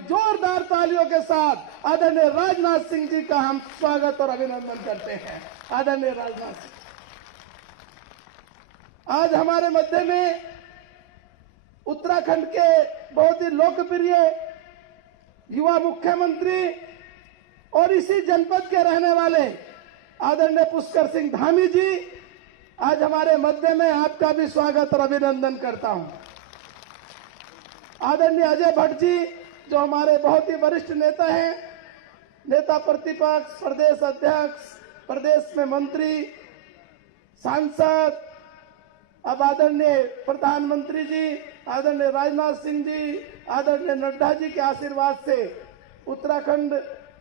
जोरदार तालियों के साथ आदरणीय राजनाथ सिंह जी का हम स्वागत और अभिनंदन करते हैं। आदरणीय राजनाथ सिंह आज हमारे मध्य में उत्तराखंड के बहुत ही लोकप्रिय युवा मुख्यमंत्री और इसी जनपद के रहने वाले आदरणीय पुष्कर सिंह धामी जी आज हमारे मध्य में, आपका भी स्वागत और अभिनंदन करता हूं। आदरणीय अजय भट्ट जी जो हमारे बहुत ही वरिष्ठ नेता हैं, नेता प्रतिपक्ष, प्रदेश अध्यक्ष, प्रदेश में मंत्री, सांसद, अब आदरणीय प्रधानमंत्री जी, आदरणीय राजनाथ सिंह जी, आदरणीय नड्डा जी के आशीर्वाद से उत्तराखंड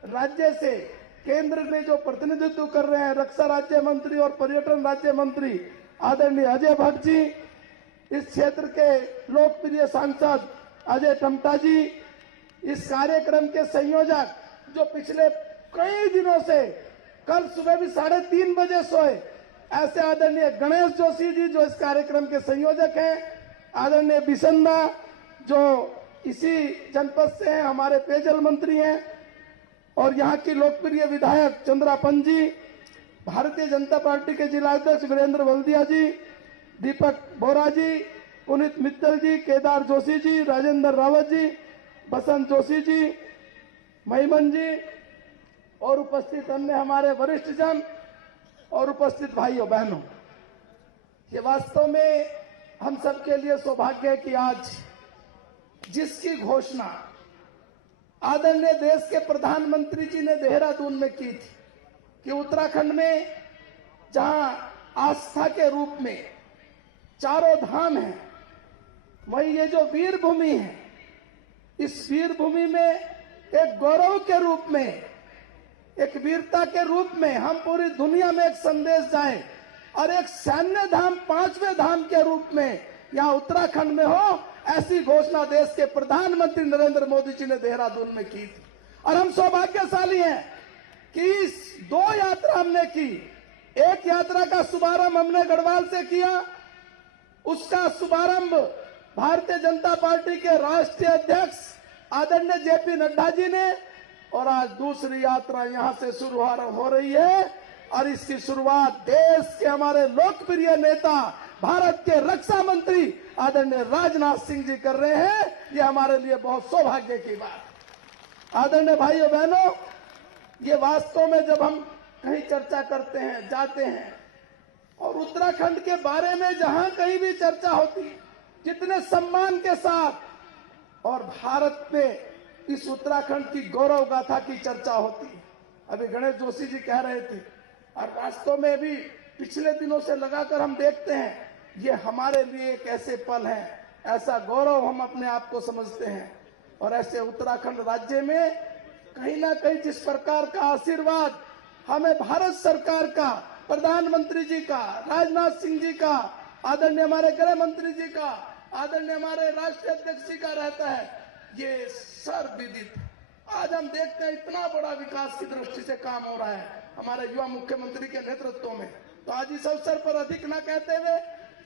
राज्य से केंद्र में जो प्रतिनिधित्व कर रहे हैं रक्षा राज्य मंत्री और पर्यटन राज्य मंत्री आदरणीय अजय भट्ट जी, इस क्षेत्र के लोकप्रिय सांसद अजय टमटा जी, इस कार्यक्रम के संयोजक जो पिछले कई दिनों से कल सुबह भी 3:30 बजे सोए ऐसे आदरणीय गणेश जोशी जी जो इस कार्यक्रम के संयोजक हैं, आदरणीय बिसन्ना जो इसी जनपद से हैं, हमारे पेयजल मंत्री हैं, और यहाँ की लोकप्रिय विधायक चंद्रापन जी, भारतीय जनता पार्टी के जिलाध्यक्ष वीरेंद्र वल्दिया जी, दीपक बोरा जी, पुनीत मित्तल जी, केदार जोशी जी, राजेंद्र रावत जी, बसंत जोशी जी, महिमन जी और उपस्थित अन्य हमारे वरिष्ठ जन और उपस्थित भाइयों बहनों, ये वास्तव में हम सबके लिए सौभाग्य है कि आज जिसकी घोषणा आदरणीय देश के प्रधानमंत्री जी ने देहरादून में की थी कि उत्तराखंड में जहां आस्था के रूप में चारों धाम हैं, वहीं ये जो वीर भूमि है, इस वीर भूमि में एक गौरव के रूप में, एक वीरता के रूप में हम पूरी दुनिया में एक संदेश जाएं और एक सैन्य धाम, 5वें धाम के रूप में यहाँ उत्तराखंड में हो, ऐसी घोषणा देश के प्रधानमंत्री नरेंद्र मोदी जी ने देहरादून में की थी। और हम सौभाग्यशाली हैं कि इस 2 यात्रा हमने की। एक यात्रा का शुभारंभ हमने गढ़वाल से किया, उसका शुभारंभ भारतीय जनता पार्टी के राष्ट्रीय अध्यक्ष आदरणीय जेपी नड्डा जी ने, और आज दूसरी यात्रा यहां से शुरू हो रही है और इसकी शुरुआत देश के हमारे लोकप्रिय नेता, भारत के रक्षा मंत्री आदरणीय राजनाथ सिंह जी कर रहे हैं। ये हमारे लिए बहुत सौभाग्य की बात। आदरणीय भाइयों बहनों, ये वास्तव में जब हम कहीं चर्चा करते हैं, जाते हैं और उत्तराखंड के बारे में जहां कहीं भी चर्चा होती, जितने सम्मान के साथ और भारत में इस उत्तराखंड की गौरव गाथा की चर्चा होती। अभी गणेश जोशी जी कह रहे थे और वास्तव में भी पिछले दिनों से लगाकर हम देखते हैं, ये हमारे लिए एक ऐसे पल हैं, ऐसा गौरव हम अपने आप को समझते हैं। और ऐसे उत्तराखंड राज्य में कहीं ना कहीं जिस प्रकार का आशीर्वाद हमें भारत सरकार का, प्रधानमंत्री जी का, राजनाथ सिंह जी का, आदरणीय हमारे गृह मंत्री जी का, आदरणीय हमारे राष्ट्रीय अध्यक्ष जी का रहता है, ये सर्वविदित। आज हम देखते हैं इतना बड़ा विकास की दृष्टि से काम हो रहा है हमारे युवा मुख्यमंत्री के नेतृत्व में। तो आज इस अवसर पर अधिक न कहते हुए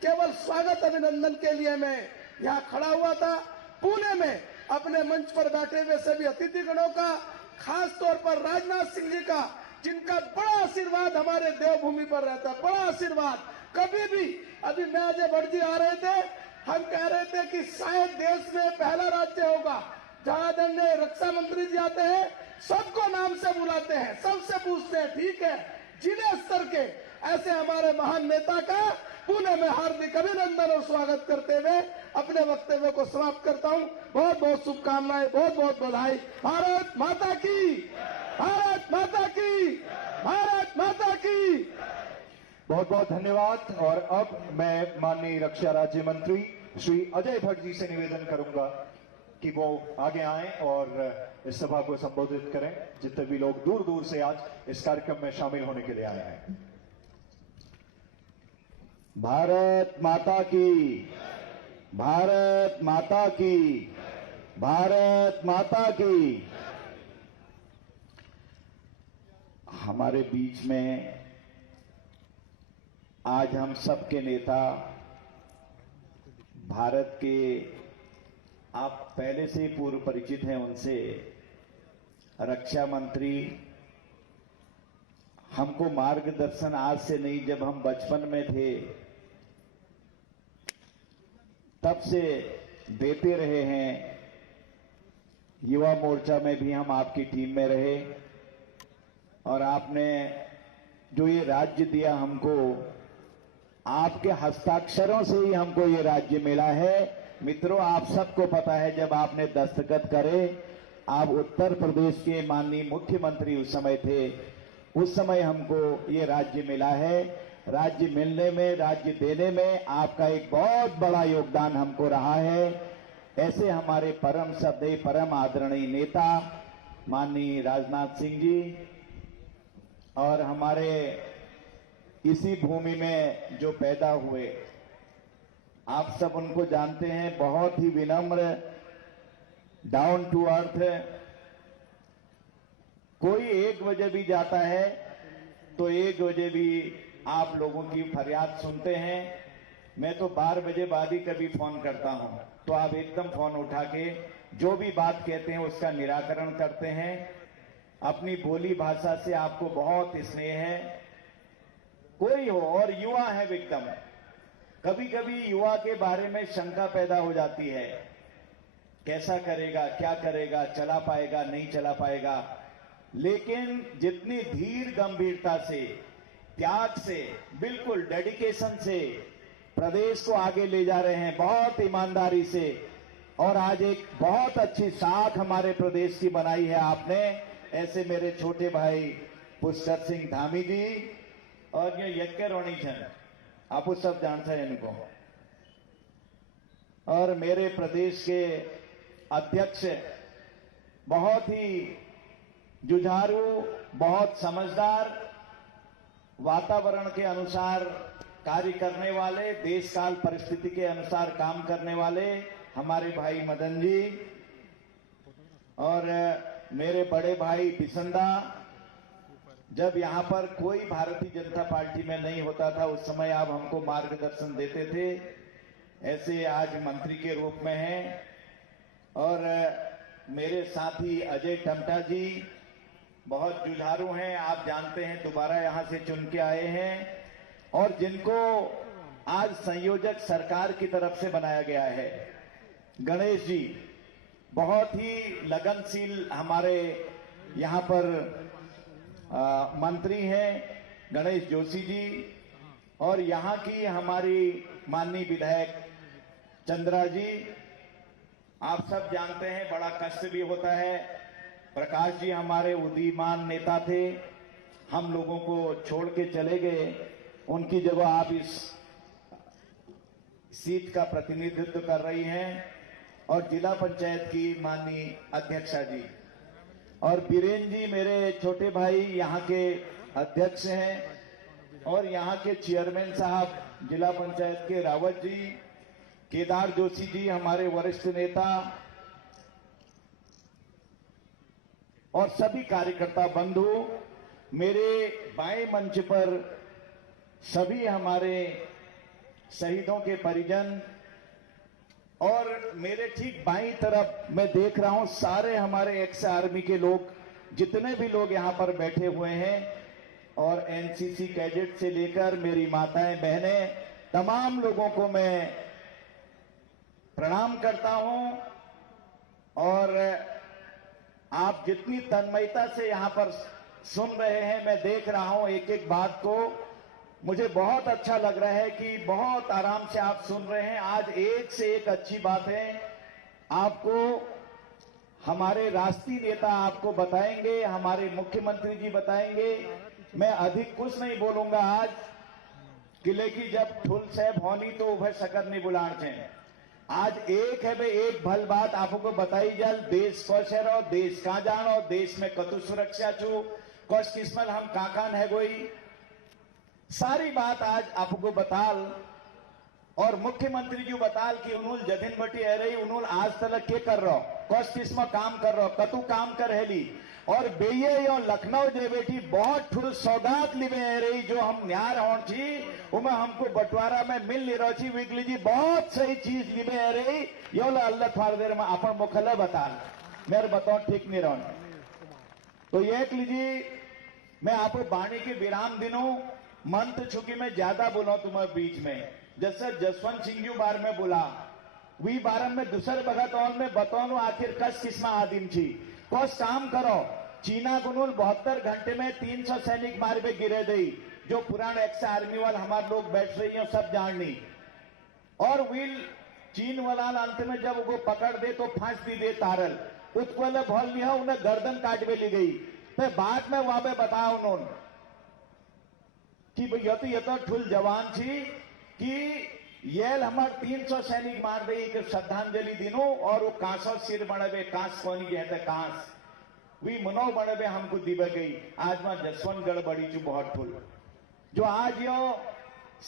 केवल स्वागत अभिनंदन के लिए मैं यहाँ खड़ा हुआ था। पुणे में अपने मंच पर बैठे हुए सभी अतिथिगणों का, खास तौर पर राजनाथ सिंह जी का, जिनका बड़ा आशीर्वाद हमारे देवभूमि पर रहता है, बड़ा आशीर्वाद। कभी भी अभी मैं अजय भट्ट जी आ रहे थे, हम कह रहे थे कि शायद देश में पहला राज्य होगा जहां आदरणीय रक्षा मंत्री जी आते हैं, सबको नाम से बुलाते हैं, सबसे पूछते हैं, ठीक है, जिले स्तर के ऐसे हमारे महान नेता का पुणे में हार्दिक अभिनंदन और स्वागत करते हुए अपने वक्तव्य को समाप्त करता हूं। बहुत बहुत शुभकामनाएं, बहुत बहुत बधाई। भारत माता की, भारत माता की, भारत माता की। बहुत बहुत धन्यवाद। और अब मैं माननीय रक्षा राज्य मंत्री श्री अजय भट्ट जी से निवेदन करूंगा कि वो आगे आएं और इस सभा को संबोधित करें, जितने भी लोग दूर दूर से आज इस कार्यक्रम में शामिल होने के लिए आए हैं। भारत माता की, भारत माता की, भारत माता की। हमारे बीच में आज हम सबके नेता, भारत के आप पहले से ही पूर्व परिचित हैं उनसे। रक्षा मंत्री हमको मार्गदर्शन आज से नहीं, जब हम बचपन में थे तब से देते रहे हैं। युवा मोर्चा में भी हम आपकी टीम में रहे और आपने जो ये राज्य दिया हमको, आपके हस्ताक्षरों से ही हमको ये राज्य मिला है। मित्रों, आप सबको पता है, जब आपने दस्तखत करे, आप उत्तर प्रदेश के माननीय मुख्यमंत्री उस समय थे, उस समय हमको ये राज्य मिला है। राज्य मिलने में, राज्य देने में आपका एक बहुत बड़ा योगदान हमको रहा है। ऐसे हमारे परम श्रद्धेय, परम आदरणीय नेता माननीय राजनाथ सिंह जी, और हमारे इसी भूमि में जो पैदा हुए, आप सब उनको जानते हैं, बहुत ही विनम्र, डाउन टू अर्थ। कोई 1 बजे भी जाता है तो 1 बजे भी आप लोगों की फरियाद सुनते हैं। मैं तो 12 बजे बाद ही कभी फोन करता हूं, तो आप एकदम फोन उठा के जो भी बात कहते हैं उसका निराकरण करते हैं। अपनी बोली भाषा से आपको बहुत स्नेह है। कोई हो, और युवा है एकदम, कभी कभी युवा के बारे में शंका पैदा हो जाती है, कैसा करेगा, क्या करेगा, चला पाएगा, नहीं चला पाएगा। लेकिन जितनी धीर गंभीरता से, त्याग से, बिल्कुल डेडिकेशन से प्रदेश को आगे ले जा रहे हैं, बहुत ईमानदारी से, और आज एक बहुत अच्छी साख हमारे प्रदेश की बनाई है आपने। ऐसे मेरे छोटे भाई पुष्कर सिंह धामी जी और ये यज्ञ रोणी छन, आप उस सब जानते हैं इनको, और मेरे प्रदेश के अध्यक्ष बहुत ही जुझारू, बहुत समझदार, वातावरण के अनुसार कार्य करने वाले, देश काल परिस्थिति के अनुसार काम करने वाले हमारे भाई मदन जी, और मेरे बड़े भाई बिसंदा। जब यहां पर कोई भारतीय जनता पार्टी में नहीं होता था, उस समय आप हमको मार्गदर्शन देते थे, ऐसे आज मंत्री के रूप में हैं। और मेरे साथी अजय टमटा जी बहुत जुझारू हैं, आप जानते हैं, दोबारा यहां से चुन के आए हैं, और जिनको आज संयोजक सरकार की तरफ से बनाया गया है। गणेश जी बहुत ही लगनशील हमारे यहां पर मंत्री हैं, गणेश जोशी जी, और यहां की हमारी माननीय विधायक चंद्रा जी। आप सब जानते हैं बड़ा कष्ट भी होता है। प्रकाश जी हमारे उदीयमान नेता थे, हम लोगों को छोड़ के चले गए, उनकी जगह आप इस सीट का प्रतिनिधित्व कर रही हैं, और जिला पंचायत की माननीय अध्यक्षा जी, और बीरेन जी मेरे छोटे भाई यहाँ के अध्यक्ष हैं, और यहाँ के चेयरमैन साहब जिला पंचायत के रावत जी, केदार जोशी जी हमारे वरिष्ठ नेता, और सभी कार्यकर्ता बंधु। मेरे बाएं मंच पर सभी हमारे शहीदों के परिजन, और मेरे ठीक बाईं तरफ मैं देख रहा हूं सारे हमारे एक्स आर्मी के लोग, जितने भी लोग यहां पर बैठे हुए हैं, और एनसीसी कैडेट से लेकर मेरी माताएं, बहनें, तमाम लोगों को मैं प्रणाम करता हूं। और आप जितनी तन्मयता से यहां पर सुन रहे हैं, मैं देख रहा हूं एक एक बात को, मुझे बहुत अच्छा लग रहा है कि बहुत आराम से आप सुन रहे हैं। आज एक से एक अच्छी बात है, आपको हमारे राष्ट्रीय नेता आपको बताएंगे, हमारे मुख्यमंत्री जी बताएंगे। मैं अधिक कुछ नहीं बोलूंगा आज, किले की जब ठुल साहब होनी तो उभय सकत नहीं बुलाण थे। आज एक है भाई, एक भल बात आपको बताई जल, देश कौश है रहो, देश कहाँ जानो, देश में कतु सुरक्षा छू, कौश किस्मत हम काकान है गोई, सारी बात आज आपको बताल। और मुख्यमंत्री जी बताल कि उन्होंने जदिन बटी है रही, उन्होंने आज तक के कर रहो, कौश किस्म काम कर रहो, कतु काम कर हेली। और बेये यो लखनऊ जे बेटी बहुत ठुल सौगात लिवे रही जो हम न्यार हों छी उमें हमको बंटवारा में मिल नहीं रही विकली जी बहुत सही चीज लिवे रही यो अल्लाह थोड़ी देर में अपन मुखल बता मेरे बताओ ठीक नहीं रहो तो ये लीजिए मैं आपको बाणी के विराम दिनों मंत्र चूंकि मैं ज्यादा बोला तुम्हारे बीच में जैसे जसवंत सिंह जी बार में बोला वी बारम में दूसरे बगत और में बताओ आखिर कस किस्मा आदिम छी कस काम करो चीना गुनूल 72 घंटे में 300 सैनिक मारे पे गिरे दई जो पुराने एक्स आर्मी वाले हमारे लोग बैठ रही हैं सब जाननी और विल चीन वाला अंत में जब वो पकड़ दे तो फांसी दे तारल उत्पल भल लिया उन्हें गर्दन काट में ली गई तो बाद में वहां पे बताया उन्होंने कि ये तो ठुल जवान थी कि येल हमार 300 सैनिक मार दे कि श्रद्धांजलि दिनों और वो कांसो सिर बड़े कांस कोनी कहते कांस वी मनो बड़े हमको दिवे गई आज वहां जसवंतगढ़ बड़ी चु बहुत ठुल जो आज यो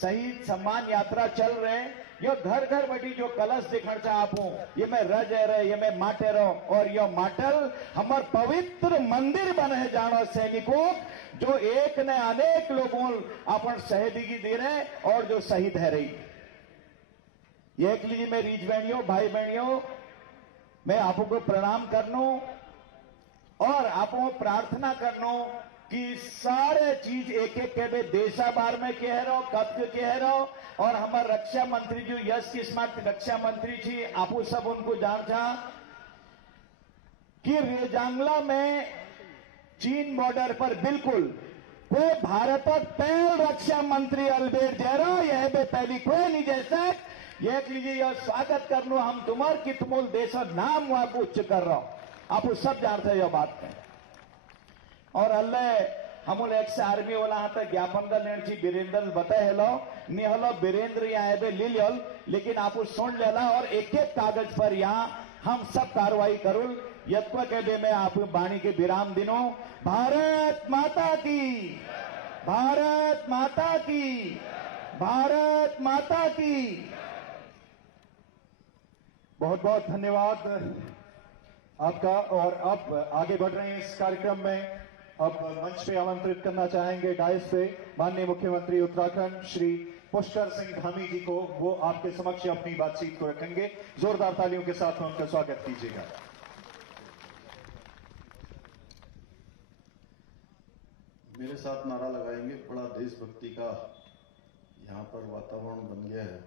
शहीद सम्मान यात्रा चल रहे यो घर घर बटी जो कलश दिखण चा आपू ये मैं रज रहे ये मैं माटे रहो और यो माटल हमार पवित्र मंदिर बने जानो सैनिकों जो एक ने अनेक लोगों अपन शहीदी दे रहे और जो शहीद है रही ये एक लीजिए मैं रीच बहनियों भाई बहनियों मैं आपको प्रणाम करनू और आपको प्रार्थना करनो कि सारे चीज एक एक के देशा बार में कह रहो कब के कह रहो और हमारे रक्षा मंत्री जो यश की स्मार्ट रक्षा मंत्री थी आपू सब उनको जान था कि रेजांगला में चीन बॉर्डर पर बिल्कुल कोई भारत पहल रक्षा मंत्री अलबेट जैरो यह बे पहली कोई नहीं जैसा ये लीजिए यह स्वागत कर लो हम तुम्हार की तुमोल देश नाम वहां को उच्च कर रहा हूं आप सब जानते हैं यह बात में और अल्लाह हम एक्स आर्मी वाला हाथ ज्ञापन का लेन छी बीरेंद्र बताए हेलो नहीं हेलो बीरेंद्र यहाँ बे ले लियो लेकिन आप सुन लेला और एक एक कागज पर यहाँ हम सब कार्रवाई करूल यत्व के दे में आप बाणी के विराम दिनों भारत माता की भारत माता की भारत माता की बहुत बहुत धन्यवाद आपका और अब आगे बढ़ रहे हैं इस कार्यक्रम में अब मंच पे आमंत्रित करना चाहेंगे डायस पे माननीय मुख्यमंत्री उत्तराखंड श्री पुष्कर सिंह धामी जी को वो आपके समक्ष अपनी बातचीत को रखेंगे जोरदार तालियों के साथ में उनका स्वागत कीजिएगा। मेरे साथ नारा लगाएंगे बड़ा देशभक्ति का यहाँ पर वातावरण बन गया है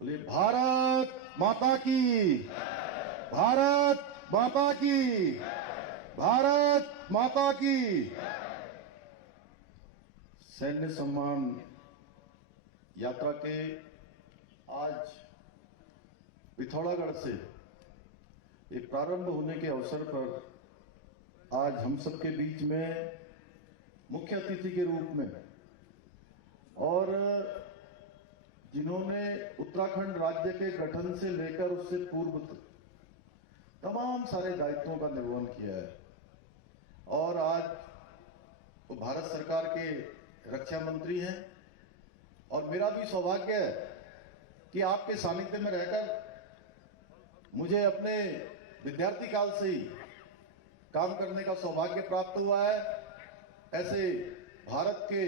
बोलिए भारत माता की भारत माता की भारत माता की सैन्य सम्मान यात्रा के आज पिथौरागढ़ से ये प्रारंभ होने के अवसर पर आज हम सबके बीच में मुख्य अतिथि के रूप में और जिन्होंने उत्तराखंड राज्य के गठन से लेकर उससे पूर्व तक तमाम सारे दायित्वों का निर्वहन किया है और आज वो भारत सरकार के रक्षा मंत्री हैं और मेरा भी सौभाग्य है कि आपके सानिध्य में रहकर मुझे अपने विद्यार्थी काल से ही काम करने का सौभाग्य प्राप्त हुआ है। ऐसे भारत के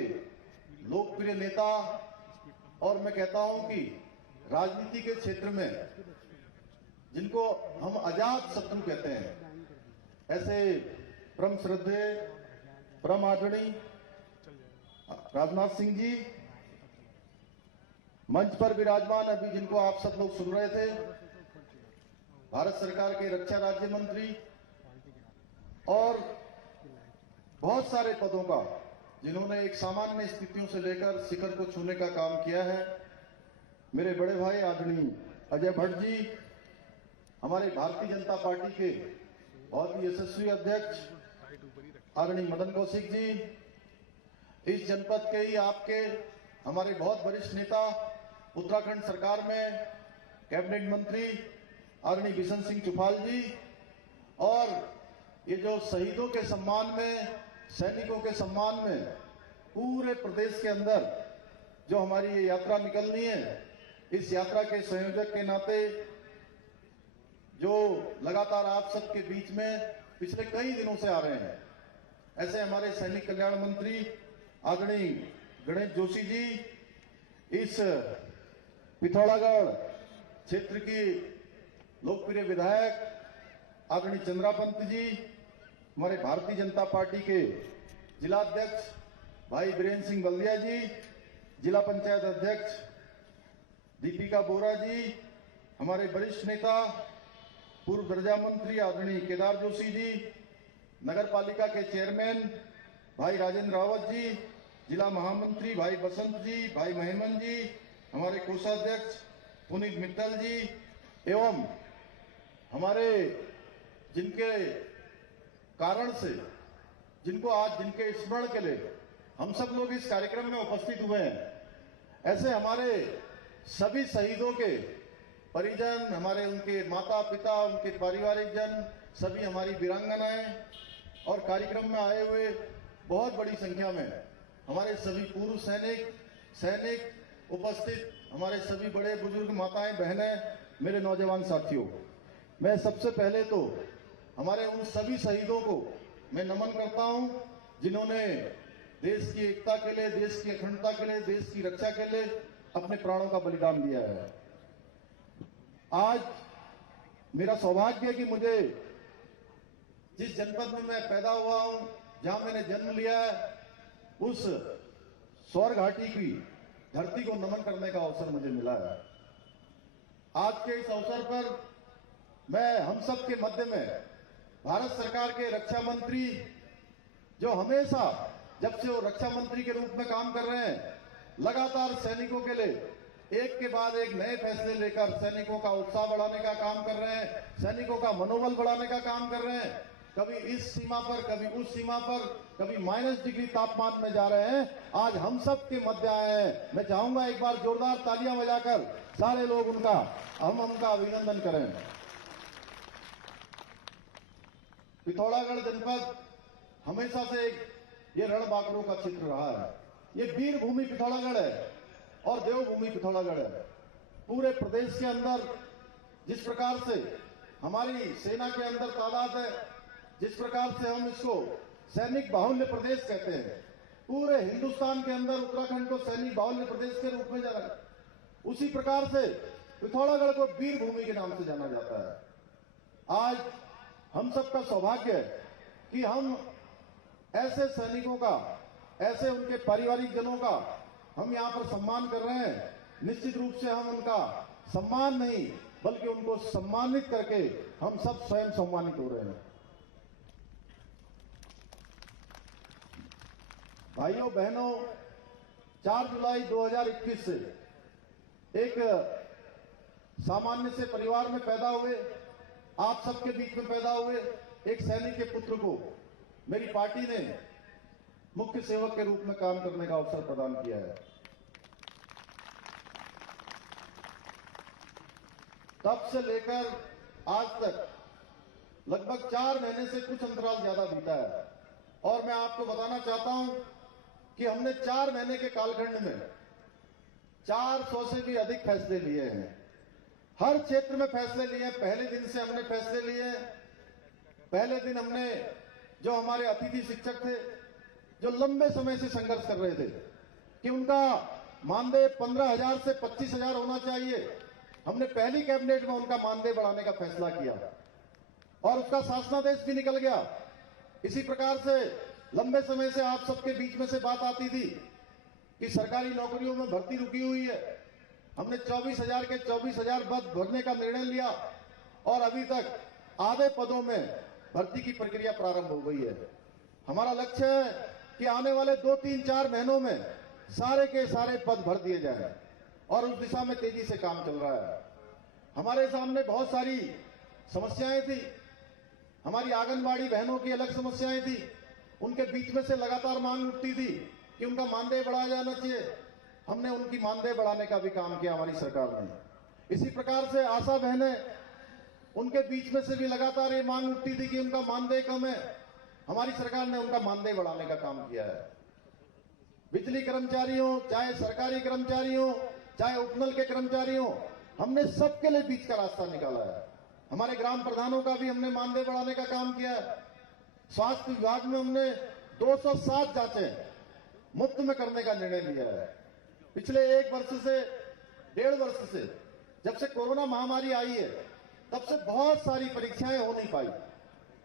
लोकप्रिय नेता और मैं कहता हूं कि राजनीति के क्षेत्र में जिनको हम अजात शत्रु कहते हैं ऐसे परम श्रद्धेय परम आदरणीय राजनाथ सिंह जी मंच पर विराजमान अभी जिनको आप सब लोग सुन रहे थे भारत सरकार के रक्षा राज्य मंत्री और बहुत सारे पदों का जिन्होंने एक सामान्य स्थितियों से लेकर शिखर को छूने का काम किया है। मेरे बड़े भाई आदरणीय अजय भट्ट जी हमारे भारतीय जनता पार्टी के बहुत ही यशस्वी अध्यक्ष आदरणीय मदन कौशिक जी इस जनपद के ही आपके हमारे बहुत वरिष्ठ नेता उत्तराखंड सरकार में कैबिनेट मंत्री आदरणीय बिशन सिंह चुफाल जी और ये जो शहीदों के सम्मान में सैनिकों के सम्मान में पूरे प्रदेश के अंदर जो हमारी ये यात्रा निकलनी है इस यात्रा के संयोजक के नाते जो लगातार आप सबके बीच में पिछले कई दिनों से आ रहे हैं। ऐसे हमारे सैनिक कल्याण मंत्री आदरणीय गणेश जोशी जी, इस पिथौरागढ़ क्षेत्र की लोकप्रिय विधायक आदरणीय चंद्रापंत जी, हमारे भारतीय जनता पार्टी के जिला अध्यक्ष भाई बीरेन्द्र सिंह बल्दिया जी, जिला पंचायत अध्यक्ष दीपिका बोरा जी, हमारे वरिष्ठ नेता पूर्व दर्जा मंत्री आदरणीय केदार जोशी जी, नगर पालिका के चेयरमैन भाई राजेंद्र रावत जी, जिला महामंत्री भाई बसंत जी, भाई महिमन जी, हमारे कोषाध्यक्ष पुनीत मित्तल जी, एवं हमारे जिनके कारण से, जिनको आज जिनके स्मरण के लिए हम सब लोग इस कार्यक्रम में उपस्थित हुए हैं, ऐसे हमारे सभी शहीदों के परिजन, हमारे उनके माता पिता, उनके पारिवारिक जन, सभी हमारी वीरांगनाएं और कार्यक्रम में आए हुए बहुत बड़ी संख्या में हमारे सभी पूर्व सैनिक उपस्थित, हमारे सभी बड़े बुजुर्ग माताएं बहनें, मेरे नौजवान साथियों, मैं सबसे पहले तो हमारे उन सभी शहीदों को मैं नमन करता हूं जिन्होंने देश की एकता के लिए, देश की अखंडता के लिए, देश की रक्षा के लिए अपने प्राणों का बलिदान दिया है। आज मेरा सौभाग्य है कि मुझे जिस जनपद में मैं पैदा हुआ हूं, जहां मैंने जन्म लिया है, उस सौर घाटी की धरती को नमन करने का अवसर मुझे मिला है। आज के इस अवसर पर मैं हम सब के मध्य में भारत सरकार के रक्षा मंत्री, जो हमेशा जब से वो रक्षा मंत्री के रूप में काम कर रहे हैं, लगातार सैनिकों के लिए एक के बाद एक नए फैसले लेकर सैनिकों का उत्साह बढ़ाने का काम कर रहे हैं, सैनिकों का मनोबल बढ़ाने का काम कर रहे हैं। कभी इस सीमा पर, कभी उस सीमा पर, कभी -डिग्री तापमान में जा रहे हैं, आज हम सब के मध्य आए हैं। मैं चाहूंगा एक बार जोरदार तालियां बजाकर सारे लोग उनका अभिनंदन करें। पिथौरागढ़ जनपद हमेशा से ये रणबांकुरों का क्षेत्र रहा है। ये वीर भूमि पिथौरागढ़ है और देवभूमि पिथौरागढ़ है। पूरे प्रदेश के अंदर जिस प्रकार से हमारी सेना के अंदर तादाद है, जिस प्रकार से हम इसको सैनिक बाहुल्य प्रदेश कहते हैं, पूरे हिंदुस्तान के अंदर उत्तराखंड को सैनिक बाहुल्य प्रदेश के रूप में जाना, उसी प्रकार से पिथौरागढ़ को वीर भूमि के नाम से जाना जाता है। आज हम सबका सौभाग्य है कि हम ऐसे सैनिकों का, ऐसे उनके पारिवारिक जनों का हम यहां पर सम्मान कर रहे हैं। निश्चित रूप से हम उनका सम्मान नहीं, बल्कि उनको सम्मानित करके हम सब स्वयं सम्मानित हो रहे हैं। भाइयों बहनों, 4 जुलाई 2021 से एक सामान्य से परिवार में पैदा हुए, आप सबके बीच में पैदा हुए एक सैनिक के पुत्र को मेरी पार्टी ने मुख्य सेवक के रूप में काम करने का अवसर प्रदान किया है। तब से लेकर आज तक लगभग 4 महीने से कुछ अंतराल ज्यादा बीता है, और मैं आपको बताना चाहता हूं कि हमने 4 महीने के कालखंड में 400 से भी अधिक फैसले लिए हैं। हर क्षेत्र में फैसले लिए हैं। पहले दिन से हमने फैसले लिए। पहले दिन हमने, जो हमारे अतिथि शिक्षक थे, जो लंबे समय से संघर्ष कर रहे थे कि उनका मानदेय 15,000 से 25,000 होना चाहिए, हमने पहली कैबिनेट में उनका मानदेय बढ़ाने का फैसला किया और उसका शासनादेश भी निकल गया। इसी प्रकार से लंबे समय से आप सबके बीच में से बात आती थी कि सरकारी नौकरियों में भर्ती रुकी हुई है। हमने 24,000 के 24,000 पद भरने का निर्णय लिया और अभी तक आधे पदों में भर्ती की प्रक्रिया प्रारंभ हो गई है। हमारा लक्ष्य है कि आने वाले 2, 3, 4 महीनों में सारे के सारे पद भर दिए जाएं और उस दिशा में तेजी से काम चल रहा है। हमारे सामने बहुत सारी समस्याएं थी। हमारी आंगनबाड़ी बहनों की अलग समस्याएं थी। उनके बीच में से लगातार मांग उठती थी कि उनका मानदेय बढ़ाया जाना चाहिए। हमने उनकी मानदेय बढ़ाने का भी काम किया हमारी सरकार ने। इसी प्रकार से आशा बहनें, उनके बीच में से भी लगातार ये मांग उठती थी कि उनका मानदेय कम है। हमारी सरकार ने उनका मानदेय बढ़ाने का काम किया है। बिजली कर्मचारी हो, चाहे सरकारी कर्मचारी हो, चाहे उपनल के कर्मचारी हो, हमने सबके लिए बीच का रास्ता निकाला है। हमारे ग्राम प्रधानों का भी हमने मानदेय बढ़ाने का काम किया है। स्वास्थ्य विभाग में हमने 207 जांचें मुफ्त में करने का निर्णय लिया है। पिछले 1 वर्ष से 1.5 वर्ष से जब से कोरोना महामारी आई है तब से बहुत सारी परीक्षाएं हो नहीं पाई,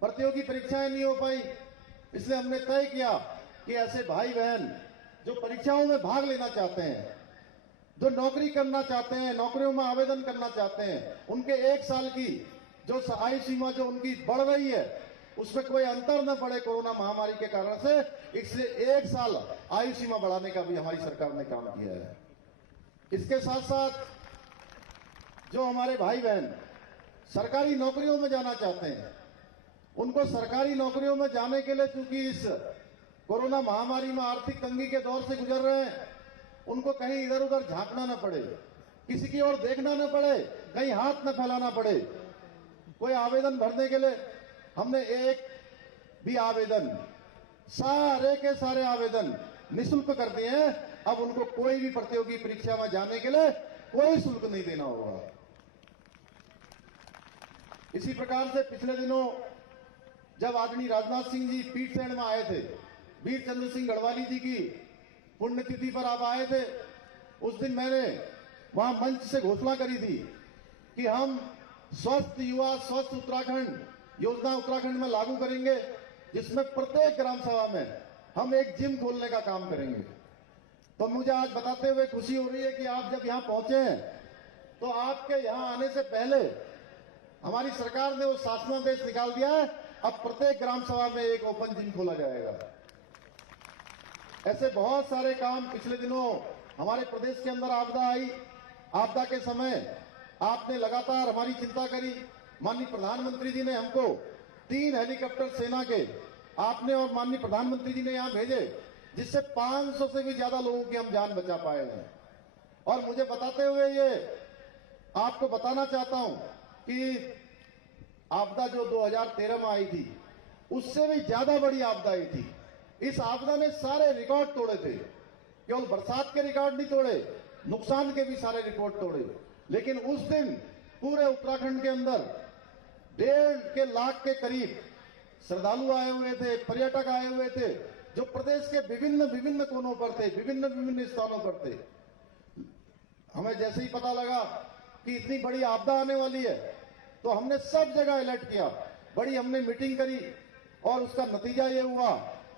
प्रतियोगी परीक्षाएं नहीं हो पाई। इसलिए हमने तय किया कि ऐसे भाई बहन जो परीक्षाओं में भाग लेना चाहते हैं, जो नौकरी करना चाहते हैं, नौकरियों में आवेदन करना चाहते हैं, उनके 1 साल की जो आयु सीमा जो उनकी बढ़ रही है उसमें कोई अंतर न पड़े कोरोना महामारी के कारण से, इसलिए 1 साल आयु सीमा बढ़ाने का भी हमारी सरकार ने काम किया है। इसके साथ साथ जो हमारे भाई बहन सरकारी नौकरियों में जाना चाहते हैं, उनको सरकारी नौकरियों में जाने के लिए, चूंकि इस कोरोना महामारी में आर्थिक तंगी के दौर से गुजर रहे हैं, उनको कहीं इधर उधर झांकना न पड़े, किसी की ओर देखना न पड़े, कहीं हाथ न फैलाना पड़े। कोई आवेदन भरने के लिए हमने एक भी आवेदन, सारे के सारे आवेदन निःशुल्क कर दिए हैं। अब उनको कोई भी प्रतियोगी परीक्षा में जाने के लिए कोई शुल्क नहीं देना होगा। इसी प्रकार से पिछले दिनों जब आदरणीय राजनाथ सिंह जी पीठसेन में आए थे, वीर चंद्र सिंह गढ़वाली जी की पुण्यतिथि पर आप आए थे, उस दिन मैंने वहां मंच से घोषणा करी थी कि हम स्वस्थ युवा स्वस्थ उत्तराखंड योजना उत्तराखंड में लागू करेंगे, जिसमें प्रत्येक ग्राम सभा में हम एक जिम खोलने का काम करेंगे। तो मुझे आज बताते हुए खुशी हो रही है कि आप जब यहां पहुंचे हैं तो आपके यहां आने से पहले हमारी सरकार ने वो शासनादेश निकाल दिया है, अब प्रत्येक ग्राम सभा में एक ओपन जिम खोला जाएगा। ऐसे बहुत सारे काम पिछले दिनों हमारे प्रदेश के अंदर आपदा आई, आपदा के समय आपने लगातार हमारी चिंता करी। माननीय प्रधानमंत्री जी ने हमको 3 हेलीकॉप्टर सेना के आपने और माननीय प्रधानमंत्री जी ने यहां भेजे, जिससे 500 से भी ज्यादा लोगों की हम जान बचा पाए हैं। और मुझे बताते हुए ये आपको बताना चाहता हूं कि आपदा जो 2013 में आई थी, उससे भी ज्यादा बड़ी आपदा आई थी। इस आपदा ने सारे रिकॉर्ड तोड़े थे, केवल बरसात के रिकॉर्ड नहीं तोड़े, नुकसान के भी सारे रिकॉर्ड तोड़े। लेकिन उस दिन पूरे उत्तराखंड के अंदर 1.5 लाख के करीब श्रद्धालु आए हुए थे, पर्यटक आए हुए थे, जो प्रदेश के विभिन्न विभिन्न कोनों पर थे, विभिन्न विभिन्न स्थानों पर थे। हमें जैसे ही पता लगा कि इतनी बड़ी आपदा आने वाली है, तो हमने सब जगह अलर्ट किया, बड़ी हमने मीटिंग करी, और उसका नतीजा ये हुआ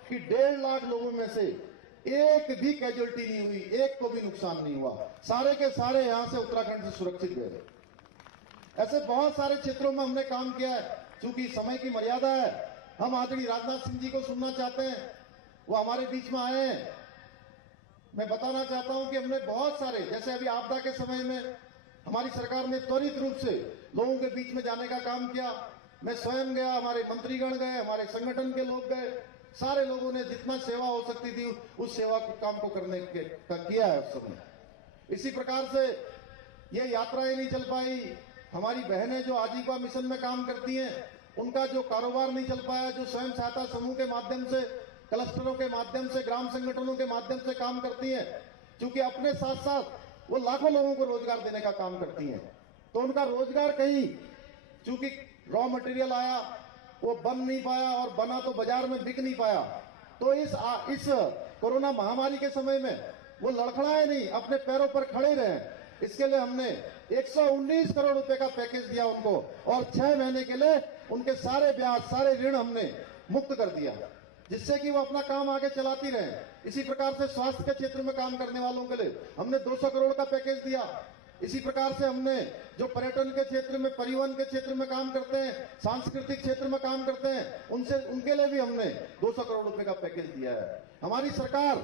कि 1.5 लाख लोगों में से एक भी कैजुअलिटी नहीं हुई, एक को भी नुकसान नहीं हुआ। सारे के सारे यहां से उत्तराखंड से सुरक्षित गए। ऐसे बहुत सारे क्षेत्रों में हमने काम किया है। चूंकि समय की मर्यादा है, हम आदरणीय राजनाथ सिंह जी को सुनना चाहते हैं, वो हमारे बीच में आए हैं। मैं बताना चाहता हूं कि हमने बहुत सारे, जैसे अभी आपदा के समय में हमारी सरकार ने त्वरित रूप से लोगों के बीच में जाने का काम किया। मैं स्वयं गया, हमारे मंत्रीगण गए, हमारे संगठन के लोग गए, सारे लोगों ने जितना सेवा हो सकती थी उस सेवा को काम को करने का किया है उस समय। इसी प्रकार से ये यात्राएं नहीं चल पाई, हमारी बहनें जो आजीविका मिशन में काम करती हैं, उनका जो कारोबार नहीं चल पाया, जो स्वयं सहायता समूह के माध्यम से, क्लस्टरों के माध्यम से, ग्राम संगठनों के माध्यम से काम करती हैं, क्योंकि अपने साथ साथ वो लाखों लोगों को रोजगार देने का काम करती हैं, तो उनका रोजगार कहीं, चूंकि रॉ मटेरियल आया वो बन नहीं पाया, और बना तो बाजार में बिक नहीं पाया, तो इस कोरोना महामारी के समय में वो लड़खड़ाए नहीं, अपने पैरों पर खड़े रहे। इसके लिए हमने 119 करोड़ रुपए का पैकेज दिया उनको, और 6 महीने के लिए उनके सारे ब्याज, सारे ऋण हमने मुक्त कर दिया, जिससे कि वो अपना काम आगे चलाती रहे। इसी प्रकार से स्वास्थ्य के क्षेत्र में काम करने वालों के लिए हमने 200 करोड़ का पैकेज दिया। इसी प्रकार से हमने जो पर्यटन के क्षेत्र में, परिवहन के क्षेत्र में काम करते हैं, सांस्कृतिक क्षेत्र में काम करते हैं, उनके लिए भी हमने 200 करोड़ रुपए का पैकेज दिया है। हमारी सरकार